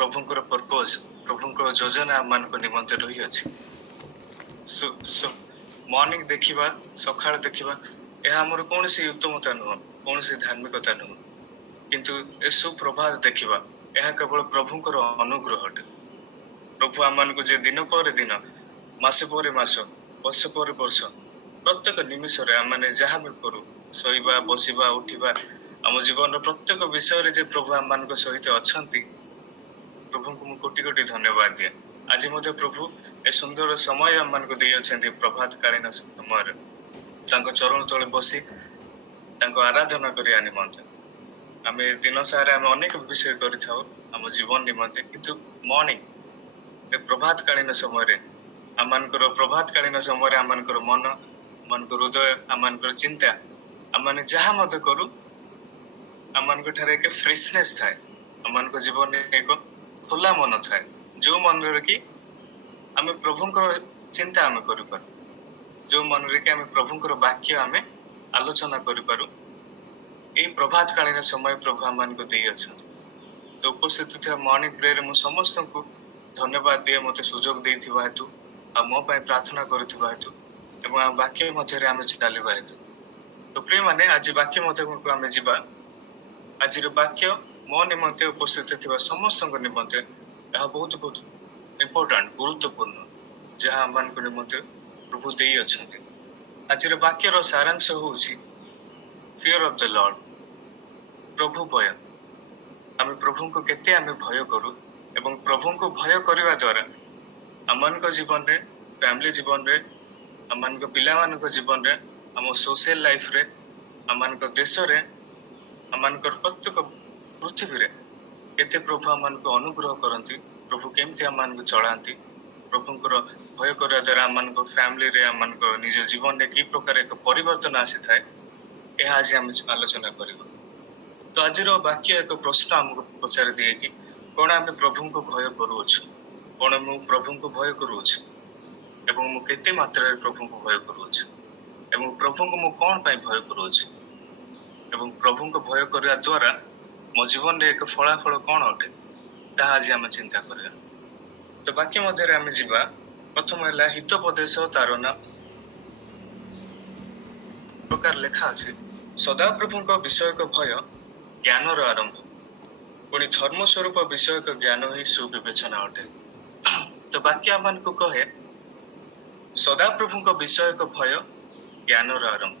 ପ୍ରଭୁଙ୍କର ପର୍ପୋଜ, ପ୍ରଭୁଙ୍କର ଯୋଜନା ଆମମାନଙ୍କ ନିମନ୍ତେ ରହିଅଛି। ମର୍ଣ୍ଣିଂ ଦେଖିବା, ସକାଳ ଦେଖିବା, ଏହା ଆମର କୌଣସି ଉତ୍ତମତା ନୁହଁ, କୌଣସି ଧାର୍ମିକତା ନୁହଁ, କିନ୍ତୁ ଏ ସୁପ୍ରଭାତ ଦେଖିବା ଏହା କେବଳ ପ୍ରଭୁଙ୍କର ଅନୁଗ୍ରହ ଅଟେ। ପ୍ରଭୁ ଆମମାନଙ୍କୁ ଯେ ଦିନ ପରେ ଦିନ, ମାସ ପରେ ମାସ, ବର୍ଷ ପରେ ବର୍ଷ, ପ୍ରତ୍ୟେକ ନିମିଷରେ ଆମମାନେ ଯାହା ବି କରୁ, ଶୋଇବା, ବସିବା, ଉଠିବା, ଆମ ଜୀବନର ପ୍ରତ୍ୟେକ ବିଷୟରେ ଯେ ପ୍ରଭୁ ଆମମାନଙ୍କ ସହିତ ଅଛନ୍ତି, ପ୍ରଭୁଙ୍କୁ ମୁଁ କୋଟି କୋଟି ଧନ୍ୟବାଦ ଦିଏ। ଆଜି ମଧ୍ୟ ପ୍ରଭୁ ଏ ସୁନ୍ଦର ସମୟ ଆମମାନଙ୍କୁ ଦେଇଅଛନ୍ତି ପ୍ରଭାତ କାଳୀନ ସମୟରେ, ତାଙ୍କ ଚରଣ ତଳେ ବସି ତାଙ୍କ ଆରାଧନା କରିବା ନିମନ୍ତେ। ଆମେ ଦିନ ସାରା ଆମେ ଅନେକ ବିଷୟ କରିଥାଉ ଆମ ଜୀବନ ନିମନ୍ତେ, କିନ୍ତୁ ମର୍ଣ୍ଣିଂ ଏ ପ୍ରଭାତ କାଳୀନ ସମୟରେ ଆମମାନଙ୍କର ମନ, ଆମମାନଙ୍କର ହୃଦୟ, ଆମମାନଙ୍କର ଚିନ୍ତା, ଆମମାନେ ଯାହା ମଧ୍ୟ କରୁ, ଆମମାନଙ୍କ ଠାରେ ଏକ ଫ୍ରେଶନେସ୍ ଥାଏ, ଆମମାନଙ୍କ ଜୀବନରେ ଏକ ଖୋଲା ମନ ଥାଏ, ଯୋଉ ମନରେ କି ଆମେ ପ୍ରଭୁଙ୍କର ଚିନ୍ତା ଆମେ କରିପାରୁ, ଯୋଉ ମନରେ କି ଆମେ ପ୍ରଭୁଙ୍କର ବାକ୍ୟ ଆମେ ଆଲୋଚନା କରିପାରୁ। ଏଇ ପ୍ରଭାତ କାଳୀନ ସମୟ ପ୍ରଭୁ ଆମମାନଙ୍କୁ ଦେଇଅଛନ୍ତି। ତ ଉପସ୍ଥିତ ଥିବା ମର୍ଣ୍ଣିଂ ପ୍ରେୟରରେ ମୁଁ ସମସ୍ତଙ୍କୁ ଧନ୍ୟବାଦ ଦିଏ, ମୋତେ ସୁଯୋଗ ଦେଇଥିବା ହେତୁ, ଆଉ ମୋ ପାଇଁ ପ୍ରାର୍ଥନା କରୁଥିବା ହେତୁ, ଏବଂ ଆମ ବାକ୍ୟ ମଧ୍ୟରେ ଆମେ ଚାଲିବା ହେତୁ। ତ ପ୍ରିୟମାନେ, ଆଜି ବାକ୍ୟ ମଧ୍ୟକୁ ଆମେ ଯିବା। ଆଜିର ବାକ୍ୟ ମୋ ନିମନ୍ତେ, ଉପସ୍ଥିତ ଥିବା ସମସ୍ତଙ୍କ ନିମନ୍ତେ ଏହା ବହୁତ ବହୁତ ଇମ୍ପୋର୍ଟାଣ୍ଟ, ଗୁରୁତ୍ୱପୂର୍ଣ୍ଣ, ଯାହା ଆମମାନଙ୍କ ନିମନ୍ତେ ପ୍ରଭୁ ଦେଇଅଛନ୍ତି। ଆଜିର ବାକ୍ୟର ସାରାଂଶ ହେଉଛି ଫିୟର ଅଫ ଦ ଲର୍ଡ, ପ୍ରଭୁ ଭୟ। ଆମେ ପ୍ରଭୁଙ୍କୁ କେତେ ଆମେ ଭୟ କରୁ, ଏବଂ ପ୍ରଭୁଙ୍କୁ ଭୟ କରିବା ଦ୍ୱାରା ଆମମାନଙ୍କ ଜୀବନରେ, ଫ୍ୟାମିଲି ଜୀବନରେ, ଆମମାନଙ୍କ ପିଲାମାନଙ୍କ ଜୀବନରେ, ଆମ ସୋସିଆଲ ଲାଇଫରେ, ଆମମାନଙ୍କ ଦେଶରେ, ଆମମାନଙ୍କର ପ୍ରତ୍ୟେକ ପୃଥିବୀରେ କେତେ ପ୍ରଭୁ ଆମମାନଙ୍କୁ ଅନୁଗ୍ରହ କରନ୍ତି, ପ୍ରଭୁ କେମିତି ଆମମାନଙ୍କୁ ଚଳାନ୍ତି, ପ୍ରଭୁଙ୍କର ଭୟ କରିବା ଦ୍ୱାରା ଆମମାନଙ୍କ ଫ୍ୟାମିଲିରେ, ଆମମାନଙ୍କ ନିଜ ଜୀବନରେ କି ପ୍ରକାର ଏକ ପରିବର୍ତ୍ତନ ଆସିଥାଏ, ଏହା ଆଜି ଆମେ ଆଲୋଚନା କରିବା। ତ ଆଜିର ବାକ୍ୟ ଏକ ପ୍ରଶ୍ନ ଆମକୁ ପଚାରି ଦିଏ କି କଣ ଆମେ ପ୍ରଭୁଙ୍କୁ ଭୟ କରୁଅଛୁ, କଣ ମୁଁ ପ୍ରଭୁଙ୍କୁ ଭୟ କରୁଅଛି, ଏବଂ ମୁଁ କେତେ ମାତ୍ରାରେ ପ୍ରଭୁଙ୍କୁ ଭୟ କରୁଅଛି, ଏବଂ ପ୍ରଭୁଙ୍କୁ ମୁଁ କଣ ପାଇଁ ଭୟ କରୁଅଛି, ଏବଂ ପ୍ରଭୁଙ୍କୁ ଭୟ କରିବା ଦ୍ୱାରା ମୋ ଜୀବନରେ ଏକ ଫଳାଫଳ କଣ ଅଟେ, ତାହା ଆଜି ଆମେ ଚିନ୍ତା କରିବା। ତ ବାକ୍ୟ ମଧ୍ୟରେ ଆମେ ଯିବା। ପ୍ରଥମ ହେଲା ହିତୋପଦେଶ ତାର ନାଁ। ପ୍ରକାର ଲେଖା ଅଛି, ସଦାପ୍ରଭୁଙ୍କ ବିଷୟକ ଭୟ ଜ୍ଞାନର ଆରମ୍ଭ, ପୁଣି ଧର୍ମ ସ୍ୱରୂପ ବିଷୟକ ଜ୍ଞାନ ହିଁ ସୁବିବେଚନା ଅଟେ। ତ ବାକ୍ୟ ଆମମାନଙ୍କୁ କହେ, ସଦାପ୍ରଭୁଙ୍କ ବିଷୟକ ଭୟ ଜ୍ଞାନର ଆରମ୍ଭ।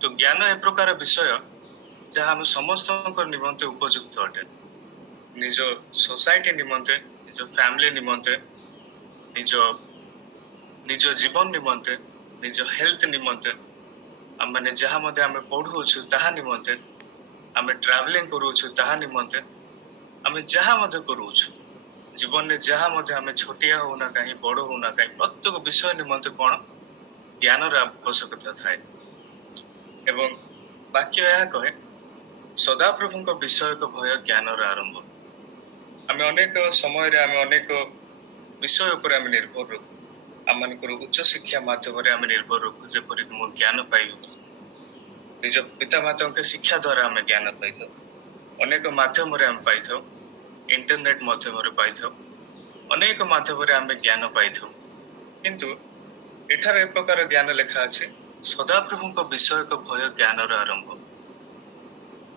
ତ ଜ୍ଞାନ ଏ ପ୍ରକାର ବିଷୟ ଯାହା ଆମେ ସମସ୍ତଙ୍କ ନିମନ୍ତେ ଉପଯୁକ୍ତ ଅଟେ, ନିଜ ସୋସାଇଟି ନିମନ୍ତେ, ନିଜ ଫ୍ୟାମିଲି ନିମନ୍ତେ, ନିଜ ଜୀବନ ନିମନ୍ତେ, ନିଜ ହେଲ୍ଥ ନିମନ୍ତେ, ଆମେ ଯାହା ମଧ୍ୟ ଆମେ ପଢୁଅଛୁ ତାହା ନିମନ୍ତେ, ଆମେ ଟ୍ରାଭେଲିଂ କରୁଅଛୁ ତାହା ନିମନ୍ତେ, ଆମେ ଯାହା ମଧ୍ୟ କରୁଅଛୁ ଜୀବନରେ, ଯାହା ମଧ୍ୟ ଆମେ ଛୋଟିଆ ହଉନା କାହିଁ, ବଡ ହଉନା କାହିଁ, ପ୍ରତ୍ୟେକ ବିଷୟ ନିମନ୍ତେ କଣ ଜ୍ଞାନର ଆବଶ୍ୟକତା ଥାଏ। ଏବଂ ବାକ୍ୟ ଏହା କହେ, ସଦାପ୍ରଭୁଙ୍କ ବିଷୟକ ଭୟ ଜ୍ଞାନର ଆରମ୍ଭ। ଆମେ ଅନେକ ସମୟରେ ଆମେ ଅନେକ ବିଷୟ ଉପରେ ଆମେ ନିର୍ଭର ରଖୁ, ଆମମାନଙ୍କର ଉଚ୍ଚ ଶିକ୍ଷା ମାଧ୍ୟମରେ ଆମେ ନିର୍ଭର ରଖୁ, ଯେପରିକି ମୁଁ ଜ୍ଞାନ ପାଇବି, ନିଜ ପିତାମାତାଙ୍କ ଶିକ୍ଷା ଦ୍ୱାରା ଆମେ ଜ୍ଞାନ ପାଇଥାଉ, ଅନେକ ମାଧ୍ୟମରେ ଆମେ ପାଇଥାଉ, ଇଣ୍ଟରନେଟ ମାଧ୍ୟମରେ ପାଇଥାଉ, ଅନେକ ମାଧ୍ୟମରେ ଆମେ ଜ୍ଞାନ ପାଇଥାଉ। କିନ୍ତୁ ଏଠାରେ ଏ ପ୍ରକାର ଜ୍ଞାନ ଲେଖା ଅଛି, ସଦାପ୍ରଭୁଙ୍କ ବିଷୟକ ଭୟ ଜ୍ଞାନର ଆରମ୍ଭ।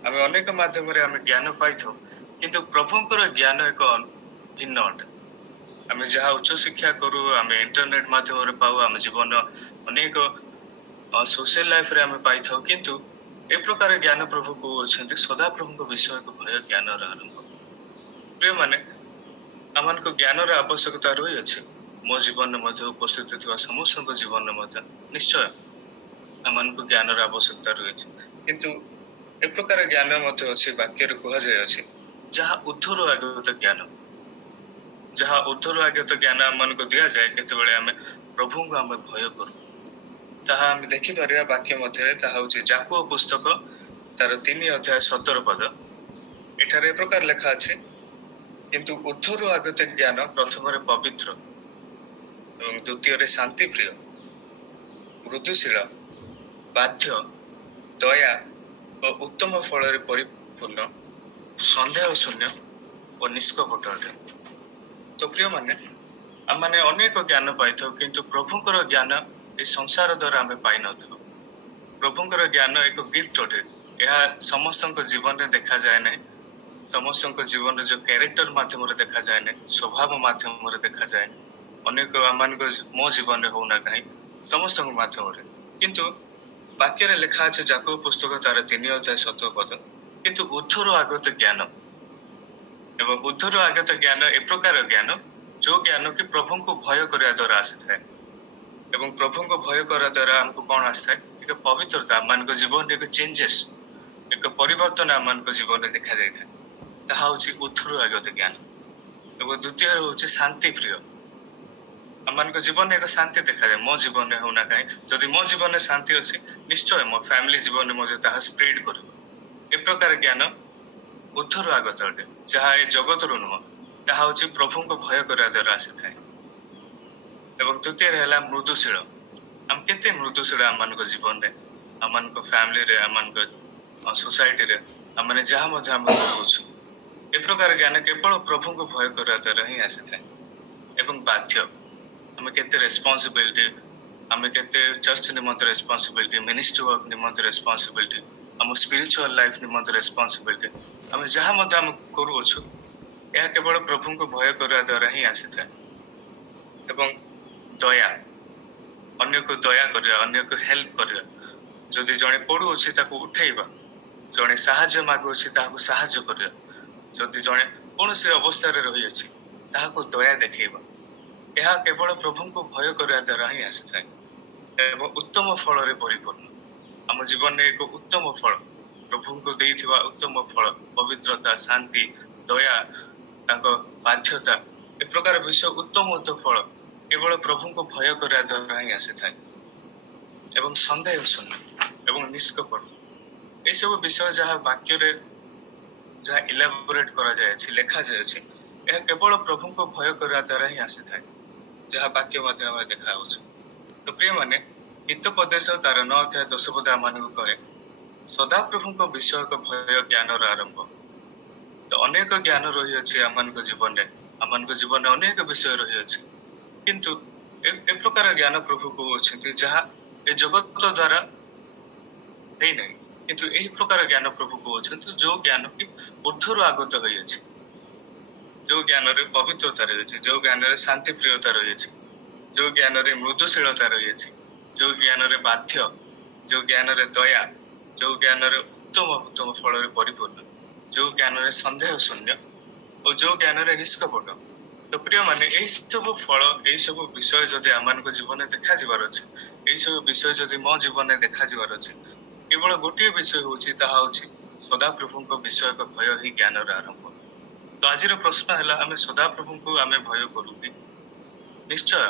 ଆମେ ଅନେକ ମାଧ୍ୟମରେ ଆମେ ଜ୍ଞାନ ପାଇଥାଉ, କିନ୍ତୁ ପ୍ରଭୁଙ୍କର ଜ୍ଞାନ ଏକ ଭିନ୍ନ ଅଟେ। ଆମେ ଯାହା ଉଚ୍ଚ ଶିକ୍ଷା କରୁ, ଆମେ ଇଣ୍ଟରନେଟ ମାଧ୍ୟମରେ ପାଉ, ଆମ ଜୀବନ ଅନେକ ସୋସିଆଲ ଲାଇଫରେ ଆମେ ପାଇଥାଉ, କିନ୍ତୁ ଏ ପ୍ରକାର ଜ୍ଞାନ ପ୍ରଭୁ କହୁଅଛନ୍ତି, ସଦାପ୍ରଭୁଙ୍କ ବିଷୟକ ଭୟ ଜ୍ଞାନର ଆରମ୍ଭ। ପ୍ରିୟମାନେ, ଆମମାନଙ୍କୁ ଜ୍ଞାନର ଆବଶ୍ୟକତା ରହିଅଛି। ମୋ ଜୀବନରେ ମଧ୍ୟ, ଉପସ୍ଥିତ ଥିବା ସମସ୍ତଙ୍କ ଜୀବନରେ ମଧ୍ୟ ନିଶ୍ଚୟ ଆମମାନଙ୍କୁ ଜ୍ଞାନର ଆବଶ୍ୟକତା ରହିଛି। କିନ୍ତୁ ଏ ପ୍ରକାର ଜ୍ଞାନ ମଧ୍ୟ ଅଛି, ବାକ୍ୟରେ କୁହାଯାଇଅଛି, ଯାହା ଉର୍ଦ୍ଧ୍ୱରୁ ଆଗତ ଜ୍ଞାନ, ଯାହା ଉର୍ଦ୍ଧ୍ୱରୁ ଆଗତ ଜ୍ଞାନ ଆମମାନଙ୍କୁ ଦିଆଯାଏ କେତେବେଳେ ଆମେ ପ୍ରଭୁଙ୍କୁ ଆମେ ଭୟ କରୁ। ତାହା ଆମେ ଦେଖିପାରିବା ବାକ୍ୟ ମଧ୍ୟରେ, ତାହା ହେଉଛି ଯାକୋବ ପୁସ୍ତକ ତାର 3:17। ଏଠାରେ ଏ ପ୍ରକାର ଲେଖା ଅଛି, କିନ୍ତୁ ଉର୍ଦ୍ଧ୍ୱରୁ ଆଗତ ଜ୍ଞାନ ପ୍ରଥମରେ ପବିତ୍ର, ଏବଂ ଦ୍ୱିତୀୟରେ ଶାନ୍ତିପ୍ରିୟ, ମୃଦୁଶୀଳ, ବାଧ୍ୟ, ଦୟା ଓ ଉତ୍ତମ ଫଳରେ ପରିପୂର୍ଣ୍ଣ, ସନ୍ଦେହ ଶୂନ୍ୟ ଓ ନିଷ୍କପଟ ଅଟେ। ତ ପ୍ରିୟ ମାନେ ଆମେ ଅନେକ ଜ୍ଞାନ ପାଇଥାଉ, କିନ୍ତୁ ପ୍ରଭୁଙ୍କର ଜ୍ଞାନ ଏ ସଂସାର ଦ୍ୱାରା ଆମେ ପାଇନଥାଉ। ପ୍ରଭୁଙ୍କର ଜ୍ଞାନ ଏକ ଗିଫ୍ଟ ଅଟେ। ଏହା ସମସ୍ତଙ୍କ ଜୀବନରେ ଦେଖାଯାଏ ନାହିଁ। ସମସ୍ତଙ୍କ ଜୀବନରେ ଯୋଉ କ୍ୟାରେକ୍ଟର ମାଧ୍ୟମରେ ଦେଖାଯାଏ ନାହିଁ, ସ୍ୱଭାବ ମାଧ୍ୟମରେ ଦେଖାଯାଏ ନାହିଁ। ଅନେକ ଆମମାନଙ୍କ ମୋ ଜୀବନରେ ହଉନା କାହିଁକି, ସମସ୍ତଙ୍କ ମାଧ୍ୟମରେ। କିନ୍ତୁ ବାକ୍ୟରେ ଲେଖା ଅଛି ଯାକବ ପୁସ୍ତକ ତାର 3:7 କିନ୍ତୁ ଉର୍ଦ୍ଧ୍ୱରୁ ଆଗତ ଜ୍ଞାନ ଏବଂ ଉର୍ଦ୍ଧ୍ୱରୁ ଆଗତ ଜ୍ଞାନ ଏ ପ୍ରକାର ଜ୍ଞାନ ଯୋଉ ଜ୍ଞାନ କି ପ୍ରଭୁଙ୍କୁ ଭୟ କରିବା ଦ୍ୱାରା ଆସିଥାଏ। ଏବଂ ପ୍ରଭୁଙ୍କୁ ଭୟ କରିବା ଦ୍ୱାରା ଆମକୁ କଣ ଆସିଥାଏ? ଏକ ପବିତ୍ରତା, ଆମମାନଙ୍କ ଜୀବନରେ ଏକ ଚେଞ୍ଜେସ୍, ଏକ ପରିବର୍ତ୍ତନ ଆମମାନଙ୍କ ଜୀବନରେ ଦେଖାଯାଇଥାଏ। ତାହା ହଉଛି ଉର୍ଦ୍ଧ୍ୱରୁ ଆଗତ ଜ୍ଞାନ। ଏବଂ ଦ୍ୱିତୀୟ ହଉଛି ଶାନ୍ତି ପ୍ରିୟ। ଆମମାନଙ୍କ ଜୀବନରେ ଏକ ଶାନ୍ତି ଦେଖାଯାଏ। ମୋ ଜୀବନରେ ହଉନା କାହିଁକି, ଯଦି ମୋ ଜୀବନରେ ଶାନ୍ତି ଅଛି, ନିଶ୍ଚୟ ମୋ ଫ୍ୟାମିଲି ଜୀବନରେ ମଧ୍ୟ ତାହା ସ୍ପ୍ରେଡ୍ କରିବ। ଏ ପ୍ରକାର ଜ୍ଞାନ ଉର୍ଦ୍ଧ୍ୱରୁ ଆଗତ ଅଟେ, ଯାହା ଏ ଜଗତରୁ ନୁହଁ। ତାହା ହଉଛି ପ୍ରଭୁଙ୍କୁ ଭୟ କରିବା ଦ୍ୱାରା ଆସିଥାଏ। ଏବଂ ତୃତୀୟରେ ହେଲା ମୃଦୁଶୀଳ। ଆମେ କେତେ ମୃଦୁଶୀଳ ଆମମାନଙ୍କ ଜୀବନରେ, ଆମମାନଙ୍କ ଫ୍ୟାମିଲିରେ, ଆମମାନଙ୍କ ସୋସାଇଟିରେ, ଆମେ ଯାହା ମଧ୍ୟ ଆମେ କରୁଛୁ। ଏ ପ୍ରକାର ଜ୍ଞାନ କେବଳ ପ୍ରଭୁଙ୍କୁ ଭୟ କରିବା ଦ୍ୱାରା ହିଁ ଆସିଥାଏ। ଏବଂ ବାଧ୍ୟ, ଆମେ କେତେ ରେସ୍ପନ୍ସିବିଲିଟି, ଆମେ କେତେ ଚର୍ଚ୍ଚ ନିମନ୍ତେ ରେସ୍ପନ୍ସିବିଲିଟି, ମିନିଷ୍ଟ୍ରି ୱାର୍କ ନିମନ୍ତେ ରେସ୍ପନ୍ସିବିଲିଟି, ଆମ ସ୍ପିରିଚୁଆଲ ଲାଇଫ୍ ନିମନ୍ତେ ରେସ୍ପନ୍ସିବିଲିଟି, ଆମେ ଯାହା ମଧ୍ୟ ଆମେ କରୁଅଛୁ, ଏହା କେବଳ ପ୍ରଭୁଙ୍କୁ ଭୟ କରିବା ଦ୍ୱାରା ହିଁ ଆସିଥାଏ। ଏବଂ ଦୟା, ଅନ୍ୟକୁ ଦୟା କରିବା, ଅନ୍ୟକୁ ହେଲ୍ପ କରିବା। ଯଦି ଜଣେ ପଡୁଅଛି ତାକୁ ଉଠେଇବା, ଜଣେ ସାହାଯ୍ୟ ମାଗୁଅଛି ତାହାକୁ ସାହାଯ୍ୟ କରିବା, ଯଦି ଜଣେ କୌଣସି ଅବସ୍ଥାରେ ରହିଅଛି ତାହାକୁ ଦୟା ଦେଖେଇବା, ଏହା କେବଳ ପ୍ରଭୁଙ୍କୁ ଭୟ କରିବା ଦ୍ୱାରା ହିଁ ଆସିଥାଏ ଏବଂ ଉତ୍ତମ ଫଳରେ ପରିପୂର୍ଣ୍ଣ। ଆମ ଜୀବନରେ ଏକ ଉତ୍ତମ ଫଳ, ପ୍ରଭୁଙ୍କୁ ଦେଇଥିବା ଉତ୍ତମ ଫଳ, ପବିତ୍ରତା, ଶାନ୍ତି, ଦୟା, ତାଙ୍କ ବାଧ୍ୟତା, ଏ ପ୍ରକାର ବିଷୟ ଉତ୍ତମ ଫଳ କେବଳ ପ୍ରଭୁଙ୍କୁ ଭୟ କରିବା ଦ୍ୱାରା ହିଁ ଆସିଥାଏ। ଏବଂ ସନ୍ଦେହ ଶୂନ୍ୟ ଏବଂ ନିଷ୍କପଟ, ଏସବୁ ବିଷୟ ଯାହା ବାକ୍ୟରେ ଯାହା ଇଲାବୋରେଟ୍ କରାଯାଇଅଛି, ଲେଖାଯାଇଅଛି, ଏହା କେବଳ ପ୍ରଭୁଙ୍କୁ ଭୟ କରିବା ଦ୍ୱାରା ହିଁ ଆସିଥାଏ, ଯାହା ବାକ୍ୟ ମାଧ୍ୟମରେ ଦେଖାଯାଉଛି। ତ ପ୍ରିୟମାନେ, ହିତୋପଦେଶ ତାର 9:10 ଆମମାନଙ୍କୁ କହେ, ସଦାପ୍ରଭୁଙ୍କ ବିଷୟକ ଭୟ ଜ୍ଞାନର ଆରମ୍ଭ। ତ ଅନେକ ଜ୍ଞାନ ରହିଅଛି ଆମମାନଙ୍କ ଜୀବନରେ, ଆମମାନଙ୍କ ଜୀବନରେ ଅନେକ ବିଷୟ ରହିଅଛି, କିନ୍ତୁ ଏ ପ୍ରକାର ଜ୍ଞାନ ପ୍ରଭୁ କହୁଅଛନ୍ତି ଯାହା ଏ ଜଗତ ଦ୍ୱାରା ହେଇନାହିଁ। କିନ୍ତୁ ଏହି ପ୍ରକାର ଜ୍ଞାନ ପ୍ରଭୁ କହୁଅଛନ୍ତି ଯୋଉ ଜ୍ଞାନ କି ଉର୍ଦ୍ଧ୍ୱରୁ ଆଗତ ହୋଇଅଛି, ଯୋଉ ଜ୍ଞାନରେ ପବିତ୍ରତା ରହିଅଛି, ଯୋଉ ଜ୍ଞାନରେ ଶାନ୍ତି ପ୍ରିୟତା ରହିଅଛି, ଯୋଉ ଜ୍ଞାନରେ ମୃଦୁଶୀଳତା ରହିଅଛି, ଯୋଉ ଜ୍ଞାନରେ ବାଧ୍ୟ, ଯୋଉ ଜ୍ଞାନରେ ଦୟା, ଯୋଉ ଜ୍ଞାନରେ ଉତ୍ତମ ଫଳରେ ପରିପୂର୍ଣ୍ଣ, ଯୋଉ ଜ୍ଞାନରେ ସନ୍ଦେହ ଶୂନ୍ୟ ଓ ଯୋଉ ଜ୍ଞାନରେ ନିଷ୍କପଟ। ତ ପ୍ରିୟମାନେ, ଏଇ ସବୁ ଫଳ, ଏଇ ସବୁ ବିଷୟ ଯଦି ଆମମାନଙ୍କ ଜୀବନରେ ଦେଖାଯିବାର ଅଛି, ଏଇ ସବୁ ବିଷୟ ଯଦି ମୋ ଜୀବନରେ ଦେଖାଯିବାର ଅଛି, କେବଳ ଗୋଟିଏ ବିଷୟ ହଉଛି, ତାହା ହଉଛି ସଦାପ୍ରଭୁଙ୍କ ବିଷୟକ ଭୟ ହିଁ ଜ୍ଞାନର ଆରମ୍ଭ। ତ ଆଜିର ପ୍ରଶ୍ନ ହେଲା, ଆମେ ସଦାପ୍ରଭୁଙ୍କୁ ଆମେ ଭୟ କରୁ କି? ନିଶ୍ଚୟ,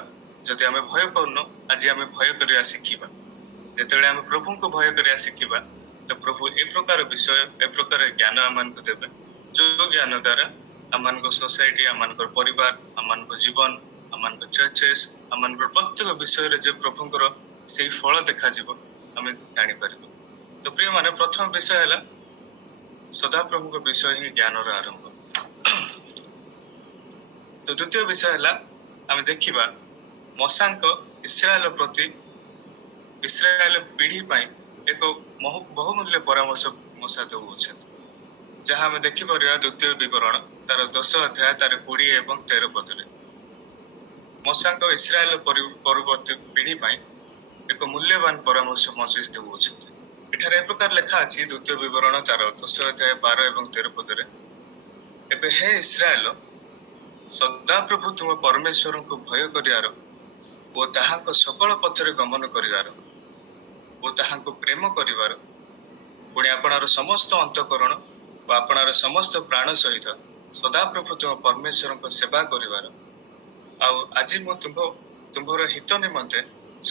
ଯଦି ଆମେ ଭୟ କରୁନ, ଆଜି ଆମେ ଭୟ କରିବା ଶିଖିବା। ଯେତେବେଳେ ଆମେ ପ୍ରଭୁଙ୍କୁ ଭୟ କରିବା ଶିଖିବା, ତ ପ୍ରଭୁ ଏ ପ୍ରକାର ବିଷୟ, ଏ ପ୍ରକାର ଜ୍ଞାନ ଆମମାନଙ୍କୁ ଦେବେ, ଯୋଉ ଜ୍ଞାନ ଦ୍ୱାରା ଆମମାନଙ୍କ ସୋସାଇଟି, ଆମମାନଙ୍କର ପରିବାର, ଆମମାନଙ୍କ ଜୀବନ, ଆମମାନଙ୍କ ଚର୍ଚେସ୍, ଆମମାନଙ୍କର ପ୍ରତ୍ୟେକ ବିଷୟରେ ଯେ ପ୍ରଭୁଙ୍କର ସେଇ ଫଳ ଦେଖାଯିବ, ଆମେ ଜାଣିପାରିବୁ। ତ ପ୍ରିୟମାନେ, ପ୍ରଥମ ବିଷୟ ହେଲା ସଦାପ୍ରଭୁଙ୍କ ବିଷୟ ହିଁ ଜ୍ଞାନର ଆରମ୍ଭ। ତ ଦ୍ୱିତୀୟ ବିଷୟ ହେଲା, ଆମେ ଦେଖିବା ମଶାଙ୍କ ଇସ୍ରାଏଲ ପ୍ରତି, ଇସ୍ରାଏଲ ପିଢି ପାଇଁ ଏକ ବହୁମୂଲ୍ୟ ପରାମର୍ଶ ମଶା ଦେଉଅଛନ୍ତି, ଯାହା ଆମେ ଦେଖିପାରିବା ଦ୍ୱିତୀୟ ବିବରଣ ତାର 10 ତାର 20 ଏବଂ 13 ପଦରେ। ମଶାଙ୍କ ଇସ୍ରାଏଲ ପରବର୍ତ୍ତୀ ପିଢି ପାଇଁ ଏକ ମୂଲ୍ୟବାନ ପରାମର୍ଶ ମୋସେସ୍ ଦେଉଅଛନ୍ତି। ଏଠାରେ ଏ ପ୍ରକାର ଲେଖା ଅଛି, ଦ୍ୱିତୀୟ ବିବରଣ ତାର 10:12 ଏବଂ 13 ପଦରେ, ଏବେ ହେ ଇସ୍ରାଏଲ, ସଦାପ୍ରଭୁ ତୁମ ପରମେଶ୍ୱରଙ୍କୁ ଭୟ କରିବାର ଓ ତାହାଙ୍କ ସକଳ ପଥରେ ଗମନ କରିବାର ଓ ତାହାଙ୍କୁ ପ୍ରେମ କରିବାର, ପୁଣି ଆପଣାର ସମସ୍ତ ଅନ୍ତଃକରଣ ଓ ଆପଣାର ସମସ୍ତ ପ୍ରାଣ ସହିତ ସଦାପ୍ରଭୁ ତୁମ ପରମେଶ୍ୱରଙ୍କ ସେବା କରିବାର। ଆଉ ଆଜି ମୁଁ ତୁମ୍ଭର ହିତ ନିମନ୍ତେ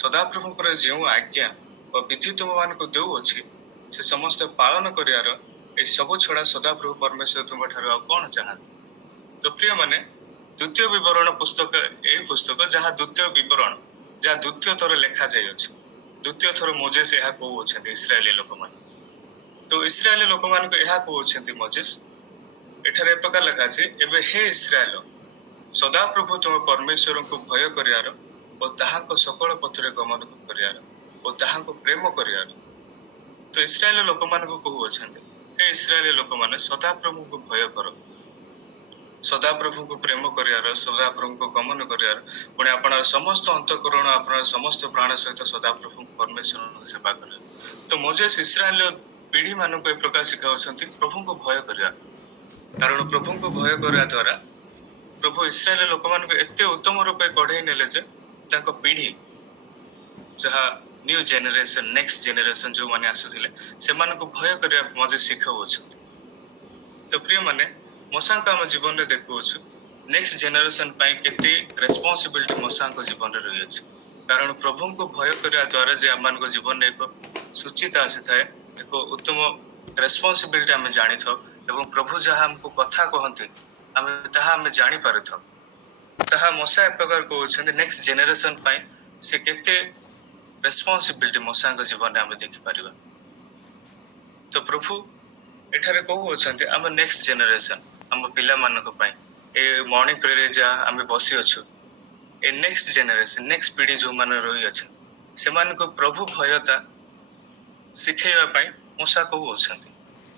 ସଦାପ୍ରଭୁଙ୍କର ଯେଉଁ ଆଜ୍ଞା ଓ ବିଧି ତୁମମାନଙ୍କୁ ଦେଉଅଛି, ସେ ସମସ୍ତ ପାଳନ କରିବାର, ଏହି ସବୁ ଛଡା ସଦାପ୍ରଭୁ ପରମେଶ୍ୱର ତୁମ ଠାରୁ ଆଉ କଣ ଚାହାନ୍ତି? ତ ପ୍ରିୟମାନେ, ଦ୍ୱିତୀୟ ବିବରଣ ପୁସ୍ତକ, ଏହି ପୁସ୍ତକ ଯାହା ଦ୍ୱିତୀୟ ବିବରଣ, ଯାହା ଦ୍ୱିତୀୟ ଥର ଲେଖା ଯାଇଅଛି, ଦ୍ୱିତୀୟ ଥର ମୋଜେସ୍ ଏହା କହୁଅଛନ୍ତି ଇସ୍ରାଏଲି ଲୋକମାନେ। ତ ଇସ୍ରାଏଲି ଲୋକମାନଙ୍କୁ ଏହା କହୁଅଛନ୍ତି ମୋଜେସ୍, ଏଠାରେ ଏ ପ୍ରକାର ଲେଖା ଅଛି, ଏବେ ହେ ଇସ୍ରାଏଲ ସଦାପ୍ରଭୁ ତୁମ ପରମେଶ୍ୱରଙ୍କୁ ଭୟ କରିବାର ଓ ତାହାଙ୍କ ସକଳ ପଥରେ ଗମନ କରିବାର ଓ ତାହାଙ୍କୁ ପ୍ରେମ କରିବାର। ତ ଇସ୍ରାଏଲ ଲୋକମାନଙ୍କୁ କହୁଅଛନ୍ତି, ହେ ଇସ୍ରାଏଲ ଲୋକମାନେ ସଦାପ୍ରଭୁଙ୍କୁ ଭୟ କର, ସଦାପ୍ରଭୁଙ୍କୁ ପ୍ରେମ କରିବାର, ସଦାପ୍ରଭୁଙ୍କୁ ଗମନ କରିବାର, ପୁଣି ଆପଣଙ୍କ ସମସ୍ତ ଅନ୍ତଃକରଣ, ଆପଣଙ୍କ ସମସ୍ତ ପ୍ରାଣ ସହିତ ସଦାପ୍ରଭୁଙ୍କୁ ପରମେଶ୍ୱରଙ୍କୁ ସେବା କରିବେ। ତ ମୋଜେସ୍ ଇସ୍ରାଏଲ ପିଢି ମାନଙ୍କୁ ଏ ପ୍ରକାର ଶିଖାଉଛନ୍ତି ପ୍ରଭୁଙ୍କୁ ଭୟ କରିବା, କାରଣ ପ୍ରଭୁଙ୍କୁ ଭୟ କରିବା ଦ୍ୱାରା ପ୍ରଭୁ ଇସ୍ରାଏଲ ଲୋକମାନଙ୍କୁ ଏତେ ଉତ୍ତମ ରୂପେ କଢେଇ ନେଲେ ଯେ ତାଙ୍କ ପିଢି ଯାହା ନ୍ୟୁ ଜେନେରେସନ, ନେକ୍ସଟ ଜେନେରେସନ ଯୋଉମାନେ ଆସୁଥିଲେ ସେମାନଙ୍କୁ ଭୟ କରିବା ମଜେ ଶିଖାଉଅଛନ୍ତି। ତ ପ୍ରିୟମାନେ, ମଶାଙ୍କୁ ଆମ ଜୀବନରେ ଦେଖୁଅଛୁ ନେକ୍ସଟ ଜେନେରେସନ ପାଇଁ କେତେ ରେସ୍ପନ୍ସିବିଲିଟି ମଶାଙ୍କ ଜୀବନରେ ରହିଅଛି। କାରଣ ପ୍ରଭୁଙ୍କୁ ଭୟ କରିବା ଦ୍ୱାରା ଯେ ଆମମାନଙ୍କ ଜୀବନରେ ଏକ ସୁଚିତା ଆସିଥାଏ, ଏକ ଉତ୍ତମ ରେସ୍ପନ୍ସିବିଲିଟି ଆମେ ଜାଣିଥାଉ ଏବଂ ପ୍ରଭୁ ଯାହା ଆମକୁ କଥା କହନ୍ତି ତାହା ଆମେ ଜାଣିପାରିଥାଉ। ତାହା ମଶା ଏ ପ୍ରକାର କହୁଛନ୍ତି ନେକ୍ସଟ ଜେନେରେସନ ପାଇଁ ସେ କେତେ ରେସ୍ପନ୍ସିବିଲିଟି ମଶାଙ୍କ ଜୀବନରେ ଆମେ ଦେଖିପାରିବା। ତ ପ୍ରଭୁ ଏଠାରେ କହୁଅଛନ୍ତି ଆମ ନେକ୍ସଟ ଜେନେରେସନ, ଆମ ପିଲାମାନଙ୍କ ପାଇଁ ଏ ମର୍ଣ୍ଣିଂ ପ୍ରେୟରରେ ଯାହା ଆମେ ବସିଅଛୁ, ଏ ନେକ୍ସଟ ଜେନେରେସନ, ନେକ୍ସଟ ପିଢି ଯୋଉମାନେ ରହିଅଛନ୍ତି ସେମାନଙ୍କୁ ପ୍ରଭୁ ଭୟତା ଶିଖେଇବା ପାଇଁ ମଶା କହୁଅଛନ୍ତି,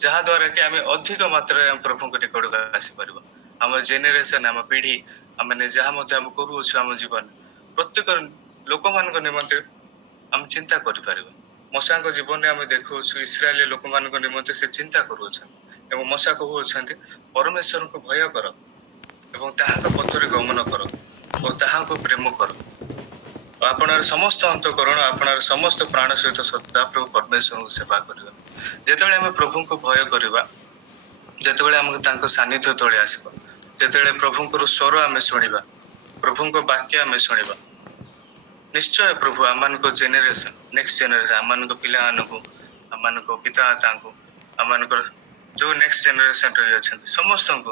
ଯାହା ଦ୍ୱାରା କି ଆମେ ଅଧିକ ମାତ୍ରାରେ ଆମ ପ୍ରଭୁଙ୍କ ନିକଟକୁ ଆସିପାରିବା। ଆମ ଜେନେରେସନ, ଆମ ପିଢି, ଆମେ ଯାହା ମଧ୍ୟ ଆମେ କରୁଅଛୁ ଆମ ଜୀବନ, ପ୍ରତ୍ୟେକ ଲୋକମାନଙ୍କ ନିମନ୍ତେ ଆମେ ଚିନ୍ତା କରିପାରିବା। ମଶାଙ୍କ ଜୀବନରେ ଆମେ ଦେଖୁଅଛୁ ଇସ୍ରାଏଲ ଲୋକମାନଙ୍କ ନିମନ୍ତେ ସେ ଚିନ୍ତା କରୁଅଛନ୍ତି ଏବଂ ମଶା କହୁଅଛନ୍ତି ପରମେଶ୍ୱରଙ୍କୁ ଭୟ କର ଏବଂ ତାହାଙ୍କ ପଥରେ ଗମନ କର ଓ ତାହାଙ୍କୁ ପ୍ରେମ କର ଓ ଆପଣଙ୍କ ସମସ୍ତ ଅନ୍ତଃକରଣ, ଆପଣଙ୍କ ସମସ୍ତ ପ୍ରାଣ ସହିତ ସଦାପ୍ରଭୁ ପରମେଶ୍ୱରଙ୍କୁ ସେବା କରିବା। ଯେତେବେଳେ ଆମେ ପ୍ରଭୁଙ୍କୁ ଭୟ କରିବା, ଯେତେବେଳେ ଆମକୁ ତାଙ୍କ ସାନ୍ନିଧ୍ୟ ତଳେ ଆସିବ, ଯେତେବେଳେ ପ୍ରଭୁଙ୍କର ସ୍ୱର ଆମେ ଶୁଣିବା, ପ୍ରଭୁଙ୍କ ବାକ୍ୟ ଆମେ ଶୁଣିବା, ନିଶ୍ଚୟ ପ୍ରଭୁ ଆମମାନଙ୍କ ଜେନେରେସନ, ନେକ୍ସଟ ଜେନେରେସନ, ଆମମାନଙ୍କ ପିଲାମାନଙ୍କୁ, ଆମମାନଙ୍କ ପିତାମାତାଙ୍କୁ, ଆମମାନଙ୍କର ଯୋଉ ନେକ୍ସଟ ଜେନେରେସନ ରହିଅଛନ୍ତି ସମସ୍ତଙ୍କୁ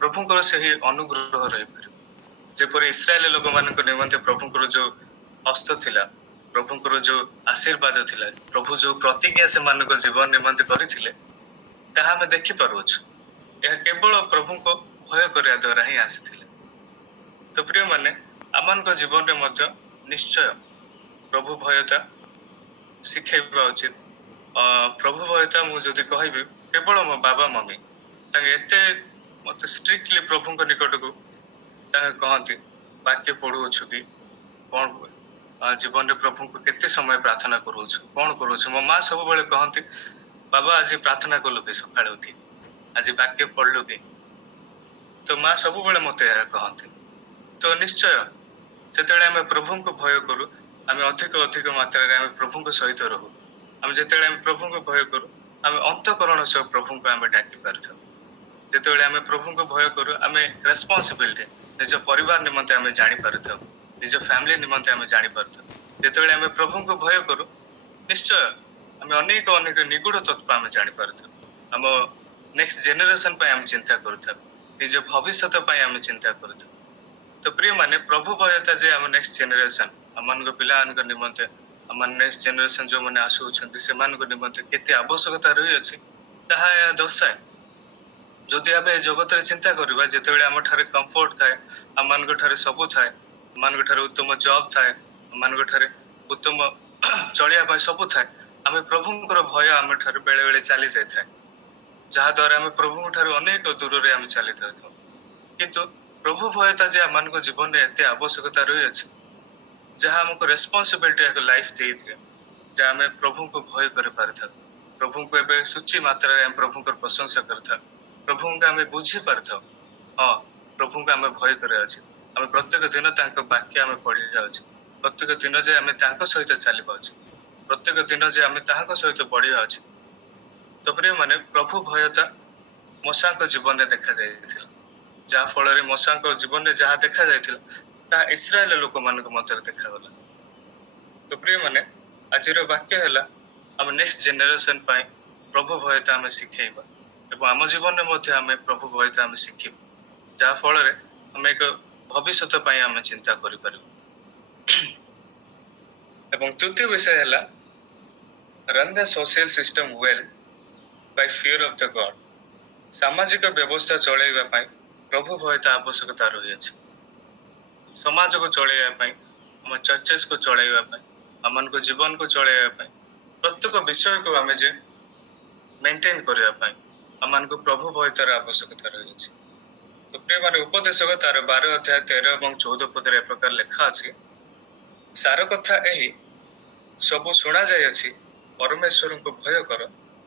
ପ୍ରଭୁଙ୍କର ସେହି ଅନୁଗ୍ରହ ରହିପାରିବ। ଯେପରି ଇସ୍ରାଏଲ ଲୋକମାନଙ୍କ ନିମନ୍ତେ ପ୍ରଭୁଙ୍କର ଯୋଉ ହସ୍ତ ଥିଲା, ପ୍ରଭୁଙ୍କର ଯୋଉ ଆଶୀର୍ବାଦ ଥିଲା, ପ୍ରଭୁ ଯୋଉ ପ୍ରତିଜ୍ଞା ସେମାନଙ୍କ ଜୀବନ ନିମନ୍ତେ କରିଥିଲେ ତାହା ଆମେ ଦେଖିପାରୁଅଛୁ। ଏହା କେବଳ ପ୍ରଭୁଙ୍କ ଭୟ କରିବା ଦ୍ୱାରା ହିଁ ଆସିଥିଲେ। ତ ପ୍ରିୟମାନେ, ଆମମାନଙ୍କ ଜୀବନରେ ମଧ୍ୟ ନିଶ୍ଚୟ ପ୍ରଭୁ ଭୟତା ଶିଖେଇବା ଉଚିତ। ପ୍ରଭୁ ଭୟତା ମୁଁ ଯଦି କହିବି, କେବଳ ମୋ ବାବା ମମି ତାଙ୍କେ ଏତେ ମତେ ଷ୍ଟ୍ରିକ୍ଟଲି ପ୍ରଭୁଙ୍କ ନିକଟକୁ ତାଙ୍କେ କହନ୍ତି, ବାକ୍ୟ ପଢୁଅଛୁ କି କଣ, ଜୀବନରେ ପ୍ରଭୁଙ୍କୁ କେତେ ସମୟ ପ୍ରାର୍ଥନା କରୁଅଛୁ, କଣ କରୁଅଛୁ। ମୋ ମା ସବୁବେଳେ କହନ୍ତି, ବାବା ଆଜି ପ୍ରାର୍ଥନା କଲୁ କି ସକାଳେ ଉଠି, ଆଜି ବାକ୍ୟ ପଢିଲୁ କି। ତ ମା ସବୁବେଳେ ମତେ ଏହା କହନ୍ତି। ତ ନିଶ୍ଚୟ ଯେତେବେଳେ ଆମେ ପ୍ରଭୁଙ୍କୁ ଭୟ କରୁ, ଆମେ ଅଧିକ ମାତ୍ରାରେ ଆମେ ପ୍ରଭୁଙ୍କ ସହିତ ରହୁ। ଆମେ ଯେତେବେଳେ ଆମେ ପ୍ରଭୁଙ୍କୁ ଭୟ କରୁ, ଆମେ ଅନ୍ତଃକରଣ ସହ ପ୍ରଭୁଙ୍କୁ ଆମେ ଡାକି ପାରିଥାଉ। ଯେତେବେଳେ ଆମେ ପ୍ରଭୁଙ୍କୁ ଭୟ କରୁ, ଆମେ ରେସ୍ପନ୍ସିବିଲିଟି ନିଜ ପରିବାର ନିମନ୍ତେ ଆମେ ଜାଣିପାରିଥାଉ, ନିଜ ଫ୍ୟାମିଲି ନିମନ୍ତେ ଆମେ ଜାଣିପାରିଥାଉ। ଯେତେବେଳେ ଆମେ ପ୍ରଭୁଙ୍କୁ ଭୟ କରୁ, ନିଶ୍ଚୟ ଆମେ ଅନେକ ନିଗୁଡ ତତ୍ତ୍ୱ ଆମେ ଜାଣିପାରିଥାଉ। ଆମ ନେକ୍ସଟ ଜେନେରେସନ ପାଇଁ ଆମେ ଚିନ୍ତା କରୁଥାଉ, ନିଜ ଭବିଷ୍ୟତ ପାଇଁ ଆମେ ଚିନ୍ତା କରୁଥାଉ। ତ ପ୍ରିୟମାନେ, ପ୍ରଭୁ ଭୟତା ଯେ ଆମ ନେକ୍ସଟ ଜେନେରେସନ, ଆମମାନଙ୍କ ପିଲାମାନଙ୍କ ନିମନ୍ତେ, ଆମ ନେକ୍ସଟ ଜେନେରେସନ ଯୋଉମାନେ ଆସୁଅଛନ୍ତି ସେମାନଙ୍କ ନିମନ୍ତେ କେତେ ଆବଶ୍ୟକତା ରହିଅଛି ତାହା ଏହା ଦର୍ଶାଏ। ଯଦି ଆମେ ଏ ଜଗତରେ ଚିନ୍ତା କରିବା, ଯେତେବେଳେ ଆମ ଠାରେ କମ୍ଫର୍ଟ ଥାଏ, ଆମମାନଙ୍କ ଠାରେ ସବୁ ଥାଏ, ଆମମାନଙ୍କ ଠାରେ ଉତ୍ତମ ଜବ ଥାଏ, ଆମମାନଙ୍କ ଠାରେ ଉତ୍ତମ ଚଳିବା ପାଇଁ ସବୁ ଥାଏ, ଆମେ ପ୍ରଭୁଙ୍କର ଭୟ ଆମ ଠାରୁ ବେଳେ ବେଳେ ଚାଲି ଯାଇଥାଏ, ଯାହା ଦ୍ୱାରା ଆମେ ପ୍ରଭୁଙ୍କ ଠାରୁ ଅନେକ ଦୂରରେ ଆମେ ଚାଲିଥାଉ। କିନ୍ତୁ ପ୍ରଭୁ ଭୟତା ଯେ ଆମମାନଙ୍କ ଜୀବନରେ ଏତେ ଆବଶ୍ୟକତା ରହିଅଛି, ଯାହା ଆମକୁ ରେସ୍ପନ୍ସିବିଲିଟି ଏକ ଲାଇଫ ଦେଇଥାଏ, ଯେ ଆମେ ପ୍ରଭୁଙ୍କୁ ଭୟ କରିପାରିଥାଉ, ପ୍ରଭୁଙ୍କୁ ଏବେ ସୂଚି ମାତ୍ରାରେ ଆମେ ପ୍ରଭୁଙ୍କର ପ୍ରଶଂସା କରିଥାଉ, ପ୍ରଭୁଙ୍କୁ ଆମେ ବୁଝି ପାରିଥାଉ। ହଁ, ପ୍ରଭୁଙ୍କୁ ଆମେ ଭୟ କରିବା ଅଛି। ଆମେ ପ୍ରତ୍ୟେକ ଦିନ ତାଙ୍କ ବାକ୍ୟ ଆମେ ପଢି ଯାଉଛୁ, ପ୍ରତ୍ୟେକ ଦିନ ଯେ ଆମେ ତାଙ୍କ ସହିତ ଚାଲିବା ଅଛି, ପ୍ରତ୍ୟେକ ଦିନ ଯେ ଆମେ ତାହାଙ୍କ ସହିତ ବଢିବା ଅଛି। ତ ପ୍ରିୟମାନେ, ପ୍ରଭୁ ଭୟତା ମଶାଙ୍କ ଜୀବନରେ ଦେଖାଯାଇଥିଲା, ଯାହା ଫଳରେ ମଶାଙ୍କ ଜୀବନରେ ଯାହା ଦେଖାଯାଇଥିଲା ତାହା ଇସ୍ରାଏଲ ଲୋକମାନଙ୍କ ମଧ୍ୟରେ ଦେଖାଗଲା। ତ ପ୍ରିୟମାନେ, ଆଜିର ବାକ୍ୟ ହେଲା ଆମ ନେକ୍ସଟ ଜେନେରେସନ ପାଇଁ ପ୍ରଭୁ ଭୟତା ଆମେ ଶିଖେଇବା ଏବଂ ଆମ ଜୀବନରେ ମଧ୍ୟ ଆମେ ପ୍ରଭୁ ଭୟତା ଆମେ ଶିଖିବା, ଯାହା ଫଳରେ ଆମେ ଏକ ଭବିଷ୍ୟତ ପାଇଁ ଆମେ ଚିନ୍ତା କରିପାରିବା। ଏବଂ ତୃତୀୟ ବିଷୟ ହେଲା run the social system well by fear of the God। ସାମାଜିକ ବ୍ୟବସ୍ଥା ଚଳେଇବା ପାଇଁ ପ୍ରଭୁ ଭୟତା ଆବଶ୍ୟକତା ରହିଅଛି। ସମାଜକୁ ଚଳେଇବା ପାଇଁ, ଆମ ଚର୍ଚ୍ଚେସକୁ ଚଳେଇବା ପାଇଁ, ଆମମାନଙ୍କ ଜୀବନକୁ ଚଳେଇବା ପାଇଁ, ପ୍ରତ୍ୟେକ ବିଷୟକୁ ଆମେ ଯେ ମେଣ୍ଟେନ୍ କରିବା ପାଇଁ ଆମମାନଙ୍କୁ ପ୍ରଭୁ ଭୟତାର ଆବଶ୍ୟକତା ରହିଅଛି। ତ ପ୍ରିୟମାନେ, ଉପଦେଶକ ତାର 12 ଅଧ୍ୟାୟ 13 ଏବଂ 14 ପଦରେ ଏ ପ୍ରକାର ଲେଖା ଅଛି, ସାର କଥା ଏହି, ସବୁ ଶୁଣା ଯାଇଅଛି, ପରମେଶ୍ୱରଙ୍କୁ ଭୟ କର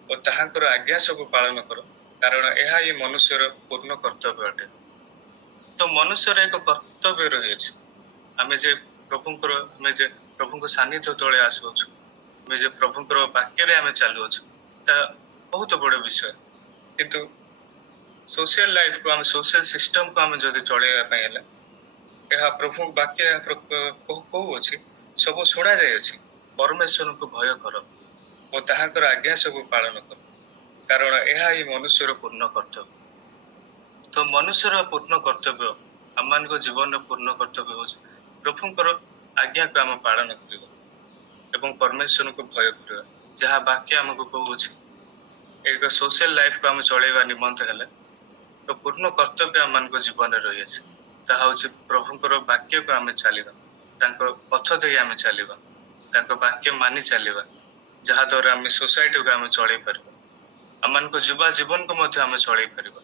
ଓ ତାହାଙ୍କର ଆଜ୍ଞା ସବୁ ପାଳନ କର, କାରଣ ଏହା ହିଁ ମନୁଷ୍ୟର ପୂର୍ଣ୍ଣ କର୍ତ୍ତବ୍ୟ ଅଟେ। ତ ମନୁଷ୍ୟର ଏକ କର୍ତ୍ତବ୍ୟ ରହିଅଛି, ଆମେ ଯେ ପ୍ରଭୁଙ୍କ ସାନ୍ନିଧ୍ୟ ତଳେ ଆସୁଅଛୁ, ଆମେ ଯେ ପ୍ରଭୁଙ୍କର ବାକ୍ୟରେ ଆମେ ଚାଲୁଅଛୁ, ତାହା ବହୁତ ବଡ଼ ବିଷୟ। କିନ୍ତୁ ସୋସିଆଲ ଲାଇଫକୁ ଆମେ ସୋସିଆଲ ସିଷ୍ଟମକୁ ଆମେ ଯଦି ଚଳେଇବା ପାଇଁ ହେଲେ, ଏହା ପ୍ରଭୁଙ୍କ ବାକ୍ୟ କହୁଅଛି, ସବୁ ଶୁଣା ଯାଇଅଛି, ପରମେଶ୍ୱରଙ୍କୁ ଭୟ କର ଓ ତାହାଙ୍କର ଆଜ୍ଞା ସବୁ ପାଳନ କର, କାରଣ ଏହା ହିଁ ମନୁଷ୍ୟର ପୂର୍ଣ୍ଣ କର୍ତ୍ତବ୍ୟ। ତ ମନୁଷ୍ୟର ପୂର୍ଣ୍ଣ କର୍ତ୍ତବ୍ୟ, ଆମମାନଙ୍କ ଜୀବନର ପୂର୍ଣ୍ଣ କର୍ତ୍ତବ୍ୟ ହେଉଛି ପ୍ରଭୁଙ୍କର ଆଜ୍ଞାକୁ ଆମେ ପାଳନ କରିବା ଏବଂ ପରମେଶ୍ୱରଙ୍କୁ ଭୟ କରିବା, ଯାହା ବାକ୍ୟ ଆମକୁ କହୁଅଛି। ଏକ ସୋସିଆଲ ଲାଇଫକୁ ଆମେ ଚଳେଇବା ନିମନ୍ତେ ହେଲେ ତ ପୂର୍ଣ୍ଣ କର୍ତ୍ତବ୍ୟ ଆମମାନଙ୍କ ଜୀବନରେ ରହିଅଛି, ତାହା ହେଉଛି ପ୍ରଭୁଙ୍କର ବାକ୍ୟକୁ ଆମେ ଚାଲିବା, ତାଙ୍କ ପଥ ଦେଇ ଆମେ ଚାଲିବା, ତାଙ୍କ ବାକ୍ୟ ମାନି ଚାଲିବା, ଯାହାଦ୍ୱାରା ଆମେ ସୋସାଇଟିକୁ ଆମେ ଚଳେଇ ପାରିବା, ଆମମାନଙ୍କ ଯୁବା ଜୀବନକୁ ମଧ୍ୟ ଆମେ ଚଳେଇ ପାରିବା।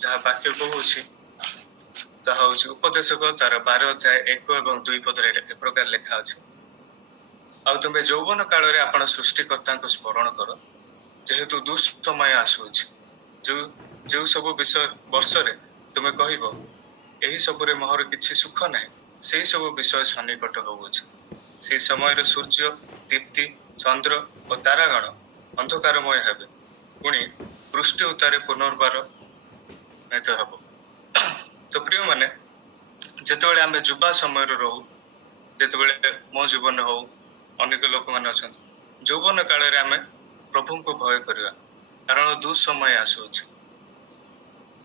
ଯାହା ବାକ୍ୟ କହୁଅଛି ତାହା ହେଉଛି ଉପଦେଶକ ତାର 12 ଅଧ୍ୟାୟ 1 ଏବଂ 2 ପଦରେ ଏ ପ୍ରକାର ଲେଖା ଅଛି, ଆଉ ତୁମେ ଯୌବନ କାଳରେ ଆପଣ ସୃଷ୍ଟିକର୍ତ୍ତାଙ୍କୁ ସ୍ମରଣ କର, ଯେହେତୁ ଦୁଃସମୟ ଆସୁଅଛି। ଯେଉଁ ସବୁ ବିଷୟ ବର୍ଷରେ ତୁମେ କହିବ, ଏହି ସବୁରେ ମୋହର କିଛି ସୁଖ ନାହିଁ, ସେହି ସବୁ ବିଷୟ ସନ୍ନିକଟ ହେଉଅଛି। ସେହି ସମୟରେ ସୂର୍ଯ୍ୟ, ଦୀପ୍ତି, ଚନ୍ଦ୍ର ଓ ତାରାଗଣ ଅନ୍ଧକାରମୟ ହେବେ, ପୁଣି ବୃଷ୍ଟି ଉତ୍ତାରେ ପୁନର୍ବାର ହେବ। ତ ପ୍ରିୟମାନେ, ଯେତେବେଳେ ଆମେ ଯୁବା ସମୟରେ ରହୁ, ଯେତେବେଳେ ମୋ ଜୀବନରେ ହଉ, ଅନେକ ଲୋକମାନେ ଅଛନ୍ତି, ଯୌବନ କାଳରେ ଆମେ ପ୍ରଭୁଙ୍କୁ ଭୟ କରିବା, କାରଣ ଦୁଃସମୟ ଆସୁଅଛି।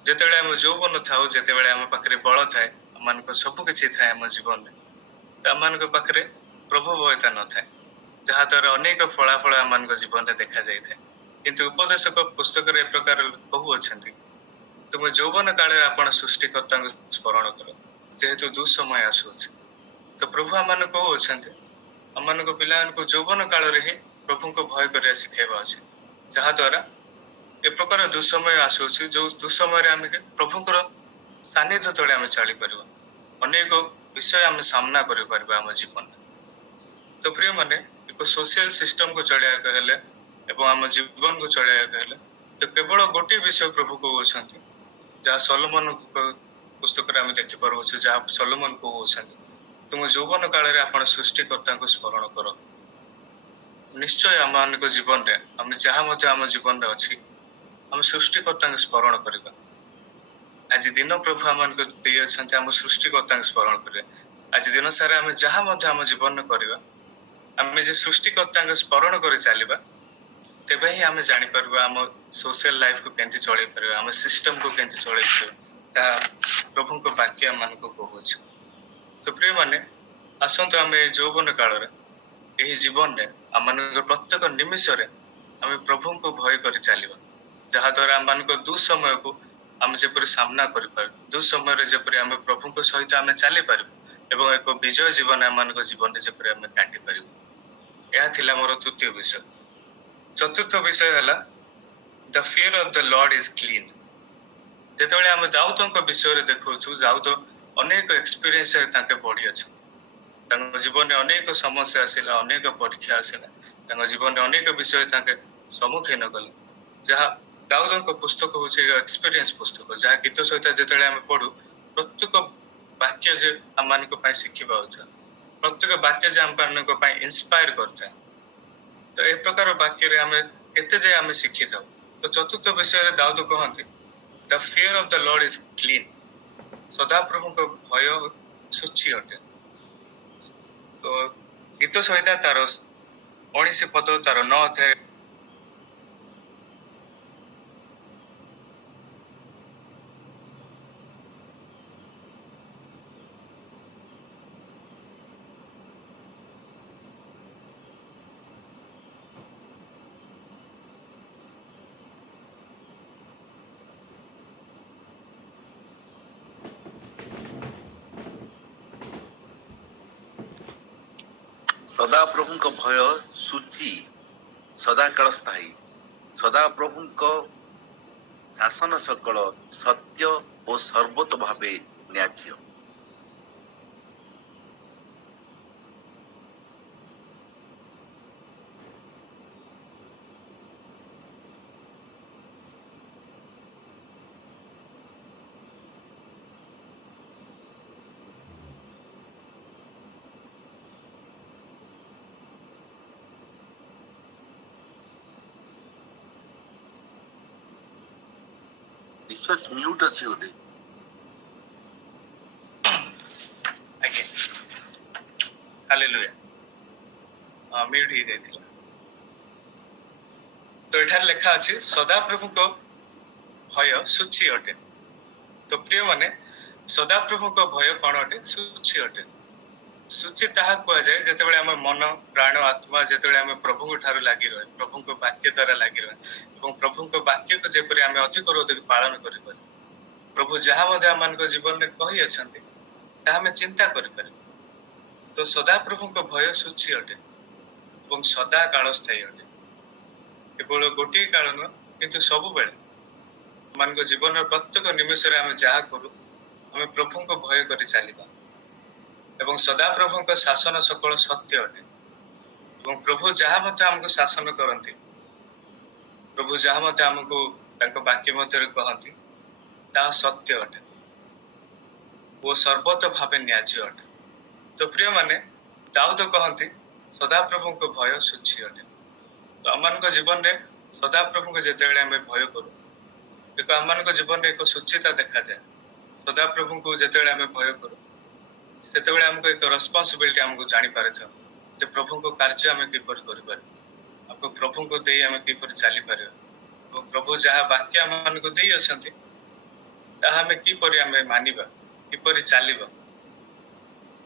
ଯେତେବେଳେ ଆମେ ଯୌବନ ଥାଉ, ଯେତେବେଳେ ଆମ ପାଖରେ ବଳ ଥାଏ, ଆମମାନଙ୍କ ସବୁ କିଛି ଥାଏ ଆମ ଜୀବନରେ, ତ ଆମମାନଙ୍କ ପାଖରେ ପ୍ରଭୁ ଭୟତା ନଥାଏ, ଯାହାଦ୍ୱାରା ଅନେକ ଫଳାଫଳ ଆମମାନଙ୍କ ଜୀବନରେ ଦେଖାଯାଇଥାଏ। କିନ୍ତୁ ଉପଦେଶକ ପୁସ୍ତକରେ ଏ ପ୍ରକାର କହୁଅଛନ୍ତି, ତୁମେ ଯୌବନ କାଳରେ ଆପଣ ସୃଷ୍ଟିକର୍ତ୍ତାଙ୍କୁ ସ୍ମରଣ କର, ଯେହେତୁ ଦୁଃସମୟ ଆସୁଅଛି। ତ ପ୍ରଭୁ ଆମମାନଙ୍କୁ କହୁଅଛନ୍ତି, ଆମମାନଙ୍କ ପିଲାମାନଙ୍କୁ ଯୌବନ କାଳରେ ହିଁ ପ୍ରଭୁଙ୍କୁ ଭୟ କରିବା ଶିଖାଇବା ଅଛି, ଯାହାଦ୍ୱାରା ଏ ପ୍ରକାର ଦୁଃସମୟ ଆସୁଅଛି, ଯୋଉ ଦୁଃସମୟରେ ଆମେ ପ୍ରଭୁଙ୍କର ସାନ୍ନିଧ୍ୟ ତଳେ ଆମେ ଚାଲିପାରିବା, ଅନେକ ବିଷୟ ଆମେ ସାମ୍ନା କରିପାରିବା ଆମ ଜୀବନରେ। ତ ପ୍ରିୟମାନେ, ଏକ ସୋସିଆଲ ସିଷ୍ଟମକୁ ଚଳେଇବାକୁ ହେଲେ ଏବଂ ଆମ ଜୀବନକୁ ଚଳେଇବାକୁ ହେଲେ ତ କେବଳ ଗୋଟିଏ ବିଷୟ ପ୍ରଭୁ କହୁଅଛନ୍ତି, ଯାହା ସଲୋମନଙ୍କ ପୁସ୍ତକରେ ଆମେ ଦେଖିପାରୁଅଛୁ, ଯାହା ସଲୋମନ କହୁଅଛନ୍ତି, ତୁମ ଯୌବନ କାଳରେ ଆପଣ ସୃଷ୍ଟିକର୍ତ୍ତାଙ୍କୁ ସ୍ମରଣ କର। ନିଶ୍ଚୟ ଆମମାନଙ୍କ ଜୀବନରେ ଆମେ ଯାହା ମଧ୍ୟ ଆମ ଜୀବନରେ ଅଛି, ଆମେ ସୃଷ୍ଟିକର୍ତ୍ତାଙ୍କୁ ସ୍ମରଣ କରିବା। ଆଜି ଦିନ ପ୍ରଭୁ ଆମମାନଙ୍କୁ ଦେଇଅଛନ୍ତି ଆମ ସୃଷ୍ଟିକର୍ତ୍ତାଙ୍କୁ ସ୍ମରଣ କରିବା। ଆଜି ଦିନ ସାରା ଆମେ ଯାହା ମଧ୍ୟ ଆମ ଜୀବନରେ କରିବା, ଆମେ ଯେ ସୃଷ୍ଟିକର୍ତ୍ତାଙ୍କୁ ସ୍ମରଣ କରି ଚାଲିବା, ତେବେ ହିଁ ଆମେ ଜାଣିପାରିବା ଆମ ସୋସିଆଲ ଲାଇଫକୁ କେମିତି ଚଳେଇ ପାରିବା, ଆମ ସିଷ୍ଟମକୁ କେମିତି ଚଳେଇ ପାରିବା, ତାହା ପ୍ରଭୁଙ୍କ ବାକ୍ୟ ଆମମାନଙ୍କୁ କହୁଅଛି। ତ ପ୍ରିୟମାନେ, ଆସନ୍ତୁ ଆମେ ଏ ଯୌବନ କାଳରେ, ଏହି ଜୀବନରେ, ଆମମାନଙ୍କ ପ୍ରତ୍ୟେକ ନିମିଷରେ ଆମେ ପ୍ରଭୁଙ୍କୁ ଭୟ କରି ଚାଲିବା, ଯାହାଦ୍ୱାରା ଆମମାନଙ୍କ ଦୁଃସମୟକୁ ଆମେ ଯେପରି ସାମ୍ନା କରିପାରିବୁ, ଦୁଃସମୟରେ ଯେପରି ଆମେ ପ୍ରଭୁଙ୍କ ସହିତ ଆମେ ଚାଲିପାରିବୁ ଏବଂ ଏକ ବିଜୟ ଜୀବନ ଆମମାନଙ୍କ ଜୀବନରେ ଯେପରି ଆମେ କାଟିପାରିବୁ। ଏହା ଥିଲା ମୋର ତୃତୀୟ ବିଷୟ। ଚତୁର୍ଥ ବିଷୟ ହେଲା, the fear of the lord is clean. ଯେତେବେଳେ ଆମେ ଦାଉଦଙ୍କ ବିଷୟରେ ଦେଖୁଛୁ, ଦାଉଦ ଅନେକ ଏକ୍ସପିରିଏନ୍ସରେ ତାଙ୍କେ ବଢିଅଛନ୍ତି। ତାଙ୍କ ଜୀବନରେ ଅନେକ ସମସ୍ୟା ଆସିଲା, ଅନେକ ପରୀକ୍ଷା ଆସିଲା, ତାଙ୍କ ଜୀବନରେ ଅନେକ ବିଷୟ ତାଙ୍କେ ସମ୍ମୁଖୀନ କଲେ, ଯାହା ଦାଉଦଙ୍କ ପୁସ୍ତକ ହେଉଛି ଏକ ଏକ୍ସପିରିଏନ୍ସ ପୁସ୍ତକ, ଯାହା ଗୀତ ସହିତ ଯେତେବେଳେ ଆମେ ପଢୁ, ପ୍ରତ୍ୟେକ ବାକ୍ୟ ଯେ ଆମମାନଙ୍କ ପାଇଁ ଶିଖିବା ଅଛି, ପ୍ରତ୍ୟେକ ବାକ୍ୟ ଯେ ଆମମାନଙ୍କ ପାଇଁ ଇନ୍ସପାୟାର କରିଥାଏ। ତ ଏ ପ୍ରକାର ବାକ୍ୟରେ ଆମେ କେତେ ଯେ ଆମେ ଶିଖିଥାଉ। ତ ଚତୁର୍ଥ ବିଷୟରେ ଦାଉଦ କହନ୍ତି, the fear of the lord is clean. ସଦାପ୍ରଭୁଙ୍କ ଭୟ ଶୁଚି ଅଟେ। ତ ଗୀତ ସହିତ ତାର 19 ପଦ, ତାର 9 ଅଧ୍ୟାୟ ସଦାପ୍ରଭୁଙ୍କ ଭୟ ସୂଚି ସଦାକାଳ ସ୍ଥାୟୀ। ସଦାପ୍ରଭୁଙ୍କ ଶାସନ ସକଳ ସତ୍ୟ ଓ ସର୍ବତ ଭାବେ ନ୍ୟାଯ୍ୟ। ବିଶ୍ୱାସ ମ୍ୟୁଟ୍ ଅଛି ବୋଧେ। ଆଜ୍ଞା ହାଲେଲୁୟା ମ୍ୟୁଟ୍ ହେଇଯାଇଥିଲା। ତ ଏଠାରେ ଲେଖା ଅଛି ସଦାପ୍ରଭୁଙ୍କ ଭୟ ସୂଚି ଅଟେ। ତ ପ୍ରିୟମାନେ ସଦାପ୍ରଭୁଙ୍କ ଭୟ କଣ ଅଟେ? ସୂଚି ଅଟେ। ସୂଚି ତାହା କୁହାଯାଏ ଯେତେବେଳେ ଆମ ମନ ପ୍ରାଣ ଆତ୍ମା ଯେତେବେଳେ ଆମେ ପ୍ରଭୁଙ୍କ ଠାରୁ ଲାଗି ରହେ, ପ୍ରଭୁଙ୍କ ବାକ୍ୟ ଦ୍ୱାରା ଲାଗି ରହେ ଏବଂ ପ୍ରଭୁଙ୍କ ବାକ୍ୟକୁ ଯେପରି ଆମେ ଅଧିକରୁ ଅଧିକ ପାଳନ କରିପାରୁ, ପ୍ରଭୁ ଯାହା ମଧ୍ୟ ଆମମାନଙ୍କ ଜୀବନରେ କହିଅଛନ୍ତି ତାହା ଆମେ ଚିନ୍ତା କରିପାରିବୁ। ତ ସଦାପ୍ରଭୁଙ୍କ ଭୟ ସୂଚି ଅଟେ ଏବଂ ସଦା କାଳ ସ୍ଥାୟୀ ଅଟେ। କେବଳ ଗୋଟିଏ କାଳ ନୁହଁ, କିନ୍ତୁ ସବୁବେଳେ ଆମମାନଙ୍କ ଜୀବନର ପ୍ରତ୍ୟେକ ନିମିଷରେ ଆମେ ଯାହା କରୁ ଆମେ ପ୍ରଭୁଙ୍କ ଭୟ କରି ଚାଲିବା ଏବଂ ସଦାପ୍ରଭୁଙ୍କ ଶାସନ ସକଳ ସତ୍ୟ ଅଟେ ଏବଂ ପ୍ରଭୁ ଯାହା ମଧ୍ୟ ଆମକୁ ଶାସନ କରନ୍ତି, ପ୍ରଭୁ ଯାହା ମଧ୍ୟ ଆମକୁ ତାଙ୍କ ବାକ୍ୟ ମଧ୍ୟରେ କହନ୍ତି ତାହା ସତ୍ୟ ଅଟେ ଓ ସର୍ବତ ଭାବେ ନ୍ୟାଯ୍ୟ ଅଟେ। ତ ପ୍ରିୟମାନେ ଦାଉଦ କହନ୍ତି ସଦାପ୍ରଭୁଙ୍କ ଭୟ ସୂଚି ଅଟେ। ତ ଆମମାନଙ୍କ ଜୀବନରେ ସଦାପ୍ରଭୁଙ୍କୁ ଯେତେବେଳେ ଆମେ ଭୟ କରୁ, ଏକ ଆମମାନଙ୍କ ଜୀବନରେ ଏକ ସୂଚିତା ଦେଖାଯାଏ। ସଦାପ୍ରଭୁଙ୍କୁ ଯେତେବେଳେ ଆମେ ଭୟ କରୁ ସେତେବେଳେ ଆମକୁ ଏକ ରେସ୍ପନ୍ସିବିଲିଟି ଆମକୁ ଜାଣିପାରିଥାଉ ଯେ ପ୍ରଭୁଙ୍କ କାର୍ଯ୍ୟ ଆମେ କିପରି କରିପାରିବୁ, ଆମକୁ ପ୍ରଭୁଙ୍କୁ ଦେଇ ଆମେ କିପରି ଚାଲିପାରିବା ଏବଂ ପ୍ରଭୁ ଯାହା ବାକ୍ୟ ଆମମାନଙ୍କୁ ଦେଇ ଅଛନ୍ତି ତାହା ଆମେ କିପରି ଆମେ ମାନିବା, କିପରି ଚାଲିବା।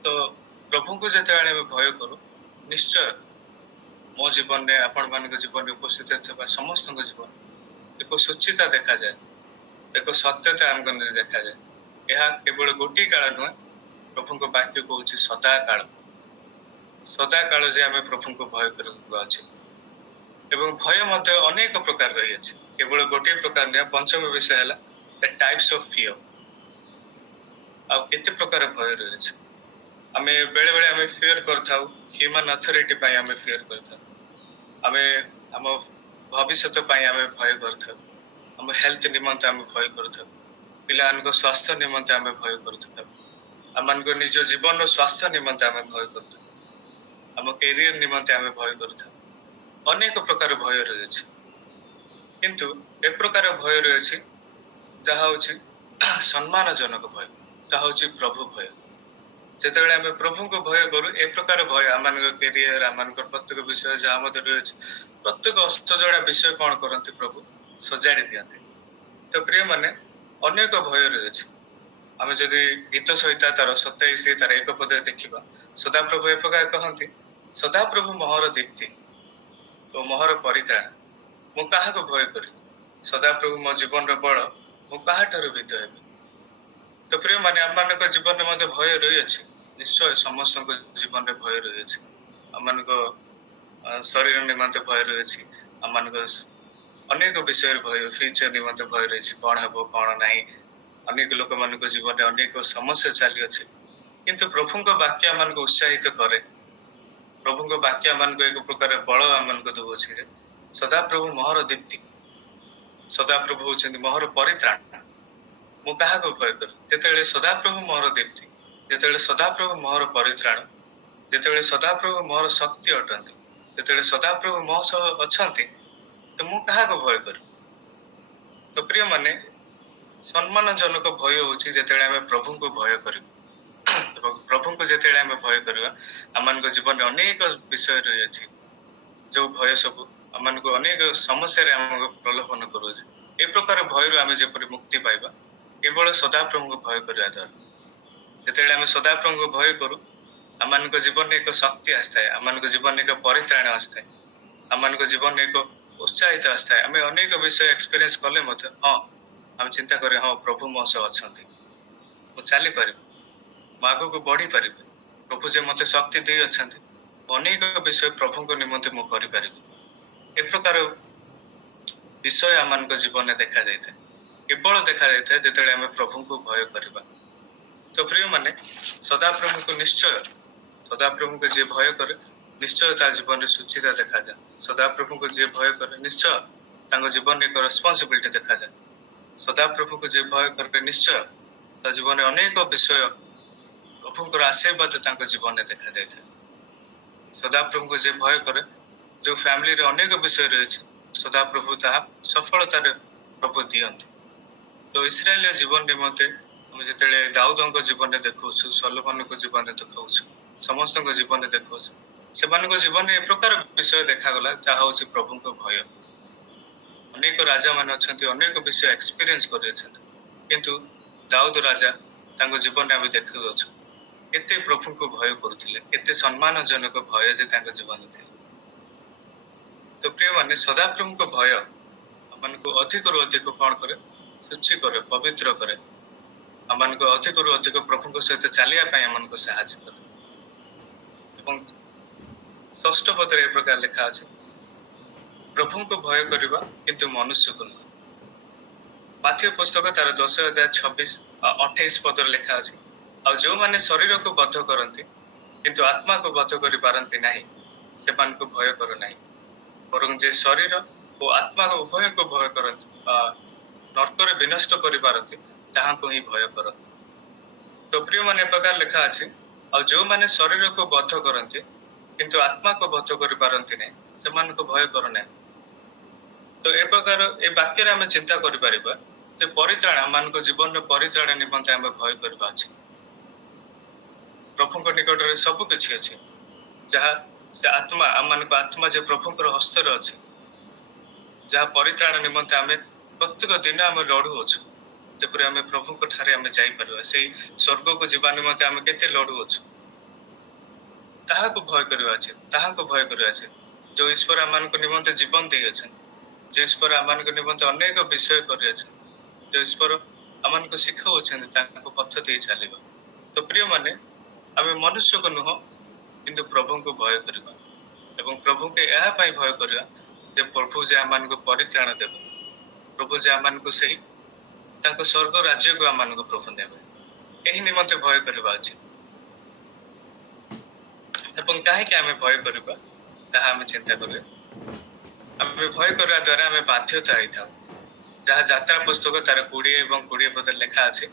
ତ ପ୍ରଭୁଙ୍କୁ ଯେତେବେଳେ ଆମେ ଭୟ କରୁ, ନିଶ୍ଚୟ ମୋ ଜୀବନରେ ଆପଣମାନଙ୍କ ଜୀବନରେ ଉପସ୍ଥିତ ଥିବା ସମସ୍ତଙ୍କ ଜୀବନ ଏକ ସୂଚିତା ଦେଖାଯାଏ, ଏକ ସତ୍ୟତା ଆମ ମନରେ ଦେଖାଯାଏ। ଏହା କେବଳ ଗୋଟିଏ କାଳ ନୁହେଁ, ପ୍ରଭୁଙ୍କ ବାକ୍ୟ କହୁଛି ସଦା କାଳ। ସଦା କାଳ ଯେ ଆମେ ପ୍ରଭୁଙ୍କୁ ଭୟ କରିବା ଅଛି ଏବଂ ଭୟ ମଧ୍ୟ ଅନେକ ପ୍ରକାର ରହିଅଛି, କେବଳ ଗୋଟିଏ ପ୍ରକାର ନୁହେଁ। ପଞ୍ଚମ ବିଷୟ ହେଲା ଦ ଟାଇପ୍ସ ଅଫ ଫିୟର। ଆଉ କେତେ ପ୍ରକାର ଭୟ ରହିଅଛି। ଆମେ ବେଳେ ବେଳେ ଆମେ ଫିୟର କରିଥାଉ ହ୍ୟୁମାନ ଅଥରିଟି ପାଇଁ, ଆମେ ଫିୟର କରିଥାଉ, ଆମେ ଆମ ଭବିଷ୍ୟତ ପାଇଁ ଆମେ ଭୟ କରିଥାଉ, ଆମ ହେଲ୍ଥ ନିମନ୍ତେ ଆମେ ଭୟ କରୁଥାଉ, ପିଲାମାନଙ୍କ ସ୍ୱାସ୍ଥ୍ୟ ନିମନ୍ତେ ଆମେ ଭୟ କରୁଥାଉ, ଆମମାନଙ୍କ ନିଜ ଜୀବନର ସ୍ୱାସ୍ଥ୍ୟ ନିମନ୍ତେ ଆମେ ଭୟ କରୁଥାଉ, ଆମ କ୍ୟାରିୟର ନିମନ୍ତେ ଆମେ ଭୟ କରୁଥାଉ। ଅନେକ ପ୍ରକାର ଭୟ ରହିଅଛି, କିନ୍ତୁ ଏ ପ୍ରକାର ଭୟ ରହିଅଛି ଯାହା ହଉଛି ସମ୍ମାନଜନକ ଭୟ, ତାହା ହଉଛି ପ୍ରଭୁ ଭୟ। ଯେତେବେଳେ ଆମେ ପ୍ରଭୁଙ୍କୁ ଭୟ କରୁ, ଏ ପ୍ରକାର ଭୟ ଆମମାନଙ୍କ କ୍ୟାରିୟର, ଆମମାନଙ୍କର ପ୍ରତ୍ୟେକ ବିଷୟ ଯାହା ମଧ୍ୟ ରହିଅଛି, ପ୍ରତ୍ୟେକ ଅସଜଡ଼ା ବିଷୟ କଣ କରନ୍ତି? ପ୍ରଭୁ ସଜାଡ଼ି ଦିଅନ୍ତି। ତ ପ୍ରିୟମାନେ ଅନେକ ଭୟ ରହିଅଛି। ଆମେ ଯଦି ଗୀତ ସହିତ ତାର 27 ତାର 1 ପଦରେ ଦେଖିବା, ସଦାପ୍ରଭୁ ଏ ପ୍ରକାର କହନ୍ତି ସଦାପ୍ରଭୁ ମୋହର ଦୀପ୍ତି ଓ ମୋହର ପରିତ୍ରାଣ, ମୁଁ କାହାକୁ ଭୟ କରିବି? ସଦାପ୍ରଭୁ ମୋ ଜୀବନର ବଳ, ମୁଁ କାହାଠାରୁ ଭୀତ ହେବି? ତ ପ୍ରିୟମାନେ ଆମମାନଙ୍କ ଜୀବନରେ ମଧ୍ୟ ଭୟ ରହିଅଛି, ନିଶ୍ଚୟ ସମସ୍ତଙ୍କ ଜୀବନରେ ଭୟ ରହିଅଛି। ଆମମାନଙ୍କ ଶରୀର ନିମନ୍ତେ ଭୟ ରହିଅଛି, ଆମମାନଙ୍କ ଅନେକ ବିଷୟରେ ଭୟ, ଫ୍ୟୁଚର ନିମନ୍ତେ ଭୟ ରହିଛି, କଣ ହେବ କଣ ନାହିଁ। ଅନେକ ଲୋକମାନଙ୍କ ଜୀବନରେ ଅନେକ ସମସ୍ୟା ଚାଲିଅଛି, କିନ୍ତୁ ପ୍ରଭୁଙ୍କ ବାକ୍ୟ ଆମମାନଙ୍କୁ ଉତ୍ସାହିତ କରେ। ପ୍ରଭୁଙ୍କ ବାକ୍ୟ ଆମମାନଙ୍କୁ ଏକ ପ୍ରକାର ବଳ ଆମମାନଙ୍କୁ ଦେଉଅଛି ଯେ ସଦାପ୍ରଭୁ ମୋହର ଦୀପ୍ତି, ସଦାପ୍ରଭୁ ହେଉଛନ୍ତି ମୋହର ପରିତ୍ରାଣ, ମୁଁ କାହାକୁ ଭୟ କରେ? ଯେତେବେଳେ ସଦାପ୍ରଭୁ ମୋହର ଦୀପ୍ତି, ଯେତେବେଳେ ସଦାପ୍ରଭୁ ମୋହର ପରିତ୍ରାଣ, ଯେତେବେଳେ ସଦାପ୍ରଭୁ ମୋହର ଶକ୍ତି ଅଟନ୍ତି, ଯେତେବେଳେ ସଦାପ୍ରଭୁ ମୋ ସହ ଅଛନ୍ତି, ତ ମୁଁ କାହାକୁ ଭୟ କରିବି? ତ ପ୍ରିୟମାନେ ସମ୍ମାନଜନକ ଭୟ ହେଉଛି ଯେତେବେଳେ ଆମେ ପ୍ରଭୁଙ୍କୁ ଭୟ କରିବୁ ଏବଂ ପ୍ରଭୁଙ୍କୁ ଯେତେବେଳେ ଆମେ ଭୟ କରିବା, ଆମମାନଙ୍କ ଜୀବନରେ ଅନେକ ବିଷୟ ରହିଅଛି, ଯୋଉ ଭୟ ସବୁ ଆମମାନଙ୍କୁ ଅନେକ ସମସ୍ୟାରେ ଆମକୁ ପ୍ରଲୋଭନ କରୁଅଛି। ଏ ପ୍ରକାର ଭୟରୁ ଆମେ ଯେପରି ମୁକ୍ତି ପାଇବା କେବଳ ସଦାପ୍ରଭୁଙ୍କୁ ଭୟ କରିବା ଦ୍ୱାରା। ଯେତେବେଳେ ଆମେ ସଦାପ୍ରଭୁଙ୍କୁ ଭୟ କରୁ, ଆମମାନଙ୍କ ଜୀବନରେ ଏକ ଶକ୍ତି ଆସିଥାଏ, ଆମମାନଙ୍କ ଜୀବନରେ ଏକ ପରିତ୍ରାଣ ଆସିଥାଏ, ଆମମାନଙ୍କ ଜୀବନରେ ଏକ ଉତ୍ସାହିତ ଆସିଥାଏ। ଆମେ ଅନେକ ବିଷୟ ଏକ୍ସପିରିଏନ୍ସ କଲେ ମଧ୍ୟ ହଁ ଆମେ ଚିନ୍ତା କରେ, ହଁ ପ୍ରଭୁ ମୋ ସହ ଅଛନ୍ତି, ମୁଁ ଚାଲିପାରିବି, ମୁଁ ଆଗକୁ ବଢିପାରିବି, ପ୍ରଭୁ ଯେ ମତେ ଶକ୍ତି ଦେଇ ଅଛନ୍ତି, ଅନେକ ବିଷୟ ପ୍ରଭୁଙ୍କ ନିମନ୍ତେ ମୁଁ କରିପାରିବି। ଏ ପ୍ରକାର ବିଷୟ ଆମମାନଙ୍କ ଜୀବନରେ ଦେଖାଯାଇଥାଏ। କେବଳ ଦେଖାଯାଇଥାଏ ଯେତେବେଳେ ଆମେ ପ୍ରଭୁଙ୍କୁ ଭୟ କରିବା। ତ ପ୍ରିୟମାନେ, ସଦାପ୍ରଭୁଙ୍କୁ ସଦାପ୍ରଭୁଙ୍କୁ ଯିଏ ଭୟ କରେ ନିଶ୍ଚୟ ତା ଜୀବନରେ ସୁଚିତା ଦେଖାଯାଏ। ସଦାପ୍ରଭୁଙ୍କୁ ଯିଏ ଭୟ କରେ ନିଶ୍ଚୟ ତାଙ୍କ ଜୀବନରେ ଏକ ରେସ୍ପନ୍ସିବିଲିଟି ଦେଖାଯାଏ। ସଦାପ୍ରଭୁଙ୍କୁ ଯିଏ ଭୟ କରେ ନିଶ୍ଚୟ ତା ଜୀବନରେ ଅନେକ ବିଷୟ ପ୍ରଭୁଙ୍କର ଆଶୀର୍ବାଦ ତାଙ୍କ ଜୀବନରେ ଦେଖାଯାଇଥାଏ। ସଦାପ୍ରଭୁଙ୍କୁ ଯିଏ ଭୟ କରେ, ଯୋଉ ଫ୍ୟାମିଲିରେ ଅନେକ ବିଷୟ ରହିଛି, ସଦାପ୍ରଭୁ ତାହା ସଫଳତାରେ ପ୍ରଭୁ ଦିଅନ୍ତି। ତ ଇସ୍ରାଏଲିଆ ଜୀବନ ନିମନ୍ତେ ଆମେ ଯେତେବେଳେ ଦାଉଦଙ୍କ ଜୀବନରେ ଦେଖାଉଛୁ, ସଲୋମନଙ୍କ ଜୀବନରେ ଦେଖାଉଛୁ, ସମସ୍ତଙ୍କ ଜୀବନରେ ଦେଖାଉଛୁ, ସେମାନଙ୍କ ଜୀବନରେ ଏ ପ୍ରକାର ବିଷୟ ଦେଖାଗଲା ଯାହା ହଉଛି ପ୍ରଭୁଙ୍କ ଭୟ। ଅନେକ ରାଜା ମାନେ ଅଛନ୍ତି, ଅନେକ ବିଷୟ ଏକ୍ସପିରିଏନ୍ସ କରିଅଛନ୍ତି, କିନ୍ତୁ ଦାଉଦ ରାଜା ତାଙ୍କ ଜୀବନରେ ଆମେ ଦେଖାଯାଉଛୁ କେତେ ପ୍ରଭୁଙ୍କୁ ଭୟ କରୁଥିଲେ, କେତେ ସମ୍ମାନଜନକ ଭୟ ଯେ ତାଙ୍କ ଜୀବନରେ ଥିଲା। ତ ପ୍ରିୟମାନେ, ସଦାପ୍ରଭୁଙ୍କ ଭୟ ଆମମାନଙ୍କୁ ଅଧିକରୁ ଅଧିକ କଣ କରେ? ଶୁଚି କରେ, ପବିତ୍ର କରେ। ଆମମାନଙ୍କୁ ଅଧିକରୁ ଅଧିକ ପ୍ରଭୁଙ୍କ ସହିତ ଚାଲିବା ପାଇଁ ଆମମାନଙ୍କୁ ସାହାଯ୍ୟ କରେ। ଏବଂ ଷଷ୍ଠ ପଦରେ ଏ ପ୍ରକାର ଲେଖା ଅଛି, ପ୍ରଭୁଙ୍କୁ ଭୟ କରିବା କିନ୍ତୁ ମନୁଷ୍ୟକୁ ନୁହେଁ। ମାଥିୟ ପୁସ୍ତକ ତାର 10:26-28 ପଦରେ ଲେଖା ଅଛି, ଆଉ ଯେଉଁମାନେ ଶରୀରକୁ ବଦ୍ଧ କରନ୍ତି କିନ୍ତୁ ଆତ୍ମାକୁ ବଦ୍ଧ କରିପାରନ୍ତି ନାହିଁ, ସେମାନଙ୍କୁ ଭୟ କର ନାହିଁ। ବରଂ ଯେ ଶରୀର ଓ ଆତ୍ମା ଉଭୟକୁ ଭୟ କରନ୍ତି, ନର୍କରେ ବିନଷ୍ଟ କରିପାରନ୍ତି, ତାହାଙ୍କୁ ହିଁ ଭୟ କର। ତ ପ୍ରିୟମାନେ, ଏ ପ୍ରକାର ଲେଖା ଅଛି, ଆଉ ଯେଉଁମାନେ ଶରୀରକୁ ବଦ୍ଧ କରନ୍ତି କିନ୍ତୁ ଆତ୍ମାକୁ ବଦ୍ଧ କରିପାରନ୍ତି ନାହିଁ, ସେମାନଙ୍କୁ ଭୟ କର ନାହିଁ। ତ ଏ ପ୍ରକାର ଏ ବାକ୍ୟରେ ଆମେ ଚିନ୍ତା କରିପାରିବା ଯେ ପରିତ୍ରାଣ, ଆମମାନଙ୍କ ଜୀବନର ପରିତ୍ରାଣ ନିମନ୍ତେ ଆମେ ଭୟ କରିବା ଅଛି। ପ୍ରଭୁଙ୍କ ନିକଟରେ ସବୁ କିଛି ଅଛି, ଯାହା ସେ ଆତ୍ମା, ଆମମାନଙ୍କ ଆତ୍ମା ଯେ ପ୍ରଭୁଙ୍କର ହସ୍ତରେ ଅଛି, ଯାହା ପରିତ୍ରାଣ ନିମନ୍ତେ ଆମେ ପ୍ରତ୍ୟେକ ଦିନ ଆମେ ଲଢୁଅଛୁ। ଯେପରି ଆମେ ପ୍ରଭୁଙ୍କ ଠାରେ ଆମେ ଯାଇପାରିବା, ସେଇ ସ୍ୱର୍ଗକୁ ଯିବା ନିମନ୍ତେ ଆମେ କେତେ ଲଢୁଅଛୁ, ତାହାକୁ ଭୟ କରିବା ଅଛି, ତାହାକୁ ଭୟ କରିବା ଅଛି। ଯୋଉ ଈଶ୍ୱର ଆମମାନଙ୍କ ନିମନ୍ତେ ଜୀବନ ଦେଇଅଛନ୍ତି, ଯେ ଈଶ୍ୱର ଆମମାନଙ୍କ ନିମନ୍ତେ ଅନେକ ବିଷୟ କରିଅଛନ୍ତି, ଯୋଉ ଈଶ୍ୱର ଆମମାନଙ୍କୁ ଶିଖାଉଛନ୍ତି ତାଙ୍କ ପଥ ଦେଇ ଚାଲିବା। ତ ପ୍ରିୟମାନେ, ଆମେ ମନୁଷ୍ୟକୁ ନୁହଁ କିନ୍ତୁ ପ୍ରଭୁଙ୍କୁ ଭୟ କରିବା। ଏବଂ ପ୍ରଭୁଙ୍କୁ ଏହା ପାଇଁ ଭୟ କରିବା ଯେ ପ୍ରଭୁ ଯେ ଆମମାନଙ୍କୁ ପରିତ୍ରାଣ ଦେବେ, ପ୍ରଭୁ ଯେ ଆମମାନଙ୍କୁ ସେହି ତାଙ୍କ ସ୍ୱର୍ଗ ରାଜ୍ୟକୁ ଆମମାନଙ୍କୁ ପ୍ରଭୁ ନେବେ, ଏହି ନିମନ୍ତେ ଭୟ କରିବା ଅଛି। ଏବଂ କାହିଁକି ଆମେ ଭୟ କରିବା ତାହା ଆମେ ଚିନ୍ତା କରିବା। ଆମେ ଭୟ କରିବା ଦ୍ୱାରା ଆମେ ବାଧ୍ୟତା ହେଇଥାଉ, ଯାହା ଯାତ୍ରା ପୁସ୍ତକ ତାର 20 ଏବଂ 20 ପଦରେ ଲେଖା ଅଛି।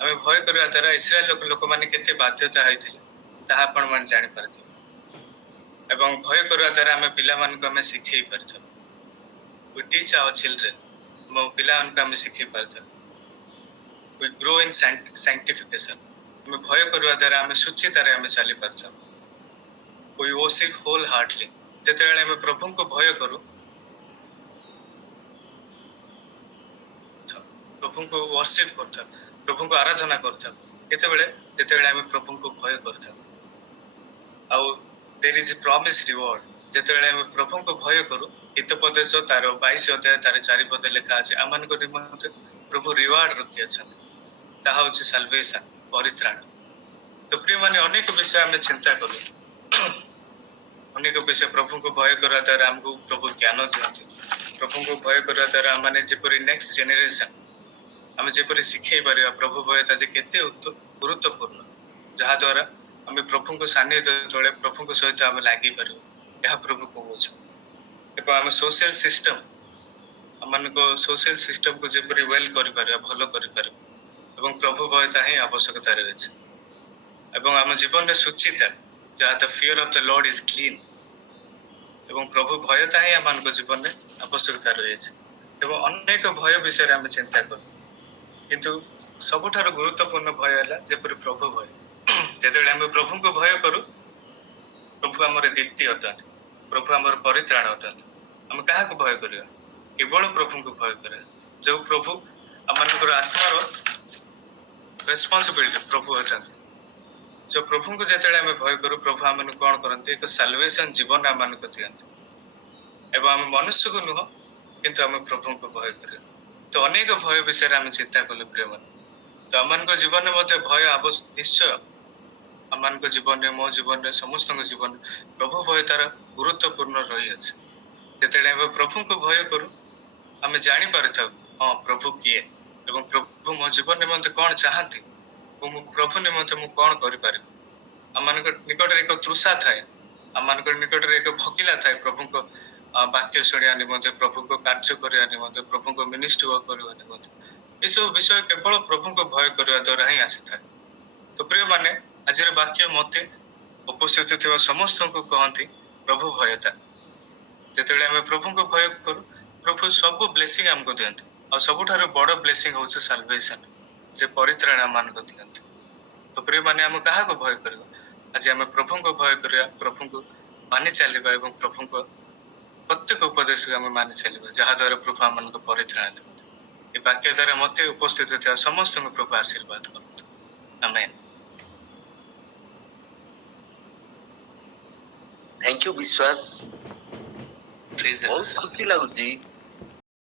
ଆମେ ଭୟ କରିବା ଦ୍ୱାରା ଇସ୍ରାଏଲ ଲୋକମାନେ କେତେ ବାଧ୍ୟତା ହେଇଥିଲେ ତାହା ଆପଣମାନେ ଜାଣିପାରିଥିବେ। ଏବଂ ଭୟ କରିବା ଦ୍ୱାରା ଆମେ ପିଲାମାନଙ୍କୁ ଆମେ ଶିଖେଇ ପାରିଥାଉ। We teach our children, ଆମ ପିଲାମାନଙ୍କୁ ଆମେ ଶିଖେଇ ପାରିଥାଉ। We grow in sanctification, ଆମେ ଭୟ କରିବା ଦ୍ୱାରା ଆମେ ସୁଚିତାରେ ଆମେ ଚାଲି ପାରିଥାଉ। We worship wholeheartedly, ଯେତେବେଳେ ଆମେ ପ୍ରଭୁଙ୍କୁ ଭୟ କରୁ, ପ୍ରଭୁଙ୍କୁ worship କରିଥାଉ, ପ୍ରଭୁଙ୍କୁ ଆରାଧନା କରିଥାଉ, ଯେତେବେଳେ ଆମେ ପ୍ରଭୁଙ୍କୁ ଭୟ କରିଥାଉ। ଆଉ there is a promise reward, ଯେତେବେଳେ ଆମେ ପ୍ରଭୁଙ୍କୁ ଭୟ କରୁ, ହିତୋପଦେଶ ତାର 22 ଅଧ୍ୟାୟ ତାର 4 ପଦରେ ଲେଖା ଅଛି, ଆମମାନଙ୍କ ନିମନ୍ତେ ପ୍ରଭୁ ରିୱାର୍ଡ ରଖିଅଛନ୍ତି, ତାହା ହଉଛି ସାଲଭେସନ, ପରିତ୍ରାଣ। ତ ପ୍ରିୟମାନେ, ଅନେକ ବିଷୟ ଆମେ ଚିନ୍ତା କଲୁ, ଅନେକ ବିଷୟ ପ୍ରଭୁଙ୍କୁ ଭୟ କରିବା ଦ୍ୱାରା ଆମକୁ ପ୍ରଭୁ ଜ୍ଞାନ ଦିଅନ୍ତି। ପ୍ରଭୁଙ୍କୁ ଭୟ କରିବା ଦ୍ୱାରା ଆମେ ଯେପରି ନେକ୍ସଟ ଜେନେରେସନ ଆମେ ଯେପରି ଶିଖେଇ ପାରିବା ପ୍ରଭୁ ଭୟତା ଯେ କେତେ ଗୁରୁତ୍ୱପୂର୍ଣ୍ଣ, ଯାହା ଦ୍ୱାରା ଆମେ ପ୍ରଭୁଙ୍କ ସାନ୍ନିଧ୍ୟ ତଳେ ପ୍ରଭୁଙ୍କ ସହିତ ଆମେ ଲାଗିପାରିବୁ, ଏହା ପ୍ରଭୁ କହୁଅଛନ୍ତି। ଏବଂ ଆମେ ସୋସିଆଲ ସିଷ୍ଟମକୁ ଯେପରି ୱେଲ୍ କରିପାରିବା, ଭଲ କରିପାରିବା, ଏବଂ ପ୍ରଭୁ ଭୟତା ହିଁ ଆବଶ୍ୟକତା ରହିଛି। ଏବଂ ଆମ ଜୀବନରେ ସୁଚିତା, ଯାହା the fear of the lord is clean, ଏବଂ ପ୍ରଭୁ ଭୟତା ହିଁ ଆମମାନଙ୍କ ଜୀବନରେ ଆବଶ୍ୟକତା ରହିଛି। ଏବଂ ଅନେକ ଭୟ ବିଷୟରେ ଆମେ ଚିନ୍ତା କରୁ, କିନ୍ତୁ ସବୁଠାରୁ ଗୁରୁତ୍ୱପୂର୍ଣ୍ଣ ଭୟ ହେଲା ଯେପରି ପ୍ରଭୁ ଭୟ। ଯେତେବେଳେ ଆମେ ପ୍ରଭୁଙ୍କୁ ଭୟ କରୁ, ପ୍ରଭୁ ଆମର ଦୀପ୍ତି ଅଟନ୍ତି, ପ୍ରଭୁ ଆମର ପରିତ୍ରାଣ ଅଟନ୍ତି। ଆମେ କାହାକୁ ଭୟ କରିବା? କେବଳ ପ୍ରଭୁଙ୍କୁ ଭୟ କରିବା, ଯୋଉ ପ୍ରଭୁ ଆମମାନଙ୍କର ଆତ୍ମାର ରେସ୍ପନ୍ସିବିଲିଟି ପ୍ରଭୁ ଅଟନ୍ତି। ଯୋଉ ପ୍ରଭୁଙ୍କୁ ଯେତେବେଳେ ଆମେ ଭୟ କରୁ, ପ୍ରଭୁ ଆମମାନଙ୍କୁ କଣ କରନ୍ତି? ଏକ ସାଲଭେସନ ଜୀବନ ଆମମାନଙ୍କୁ ଦିଅନ୍ତି। ଏବଂ ଆମେ ମନୁଷ୍ୟକୁ ନୁହଁ କିନ୍ତୁ ଆମେ ପ୍ରଭୁଙ୍କୁ ଭୟ କରିବା। ତ ଅନେକ ଭୟ ବିଷୟରେ ଆମେ ଚିନ୍ତା କଲୁ ପ୍ରିୟମାନେ। ତ ଆମମାନଙ୍କ ଜୀବନରେ ମଧ୍ୟ ଭୟ ନିଶ୍ଚୟ ଆମମାନଙ୍କ ଜୀବନରେ ମୋ ଜୀବନରେ ସମସ୍ତଙ୍କ ଜୀବନରେ ପ୍ରଭୁ ଭୟ ତାର ଗୁରୁତ୍ୱପୂର୍ଣ୍ଣ ରହିଅଛି। ଯେତେବେଳେ ଆମେ ପ୍ରଭୁଙ୍କୁ ଭୟ କରୁ ଆମେ ଜାଣିପାରିଥାଉ ହଁ ପ୍ରଭୁ କିଏ ଏବଂ ପ୍ରଭୁ ମୋ ଜୀବନ ନିମନ୍ତେ କଣ ଚାହାନ୍ତି ଏବଂ ମୁଁ ପ୍ରଭୁ ନିମନ୍ତେ ମୁଁ କଣ କରିପାରିବି। ଆମମାନଙ୍କ ନିକଟରେ ଏକ ତୃଷା ଥାଏ, ଆମମାନଙ୍କ ନିକଟରେ ଏକ ଭୋକିଲା ଥାଏ ପ୍ରଭୁଙ୍କ ବାକ୍ୟ ଶୁଣିବା ନିମନ୍ତେ, ପ୍ରଭୁଙ୍କ କାର୍ଯ୍ୟ କରିବା ନିମନ୍ତେ, ପ୍ରଭୁଙ୍କ ମିନିଷ୍ଟ୍ରି କରିବା ନିମନ୍ତେ। ଏସବୁ ବିଷୟ କେବଳ ପ୍ରଭୁଙ୍କ ଭୟ କରିବା ଦ୍ୱାରା ହିଁ ଆସିଥାଏ। ତ ପ୍ରିୟମାନେ, ଆଜିର ବାକ୍ୟ ମତେ ଉପସ୍ଥିତ ଥିବା ସମସ୍ତଙ୍କୁ କହନ୍ତି ପ୍ରଭୁ ଭୟତା। ଯେତେବେଳେ ଆମେ ପ୍ରଭୁଙ୍କୁ ଭୟ କରୁ ପ୍ରଭୁ ସବୁ ବ୍ଲେସିଂ ଆମକୁ ଦିଅନ୍ତି, ଆଉ ସବୁଠାରୁ ବଡ ବ୍ଲେସିଂ ହଉଛି ସାଲଭେସନ, ଯେ ପରିତ୍ରାଣ ଆମମାନଙ୍କୁ ଦିଅନ୍ତି। ତ ପ୍ରିୟମାନେ, ଆମେ କାହାକୁ ଭୟ କରିବା? ଆଜି ଆମେ ପ୍ରଭୁଙ୍କୁ ଭୟ କରିବା, ପ୍ରଭୁଙ୍କୁ ମାନି ଚାଲିବା ଏବଂ ପ୍ରଭୁଙ୍କ ପ୍ରତ୍ୟେକ ଉପଦେଶକୁ ଆମେ ମାନି ଚାଲିବା, ଯାହା ଦ୍ୱାରା ପ୍ରଭୁ ଆମମାନଙ୍କୁ ପରିତ୍ରାଣ ଦିଅନ୍ତି। ଏ ବାକ୍ୟ ଦ୍ୱାରା ମତେ ଉପସ୍ଥିତ ଥିବା ସମସ୍ତଙ୍କୁ ପ୍ରଭୁ ଆଶୀର୍ବାଦ କରନ୍ତୁ। ଆମେନ୍। ଥ୍ୟାଙ୍କ ୟୁ ବିଶ୍ୱାସ। ପ୍ଲିଜ୍ ବହୁତ ଖୁସି ଲାଗୁଛି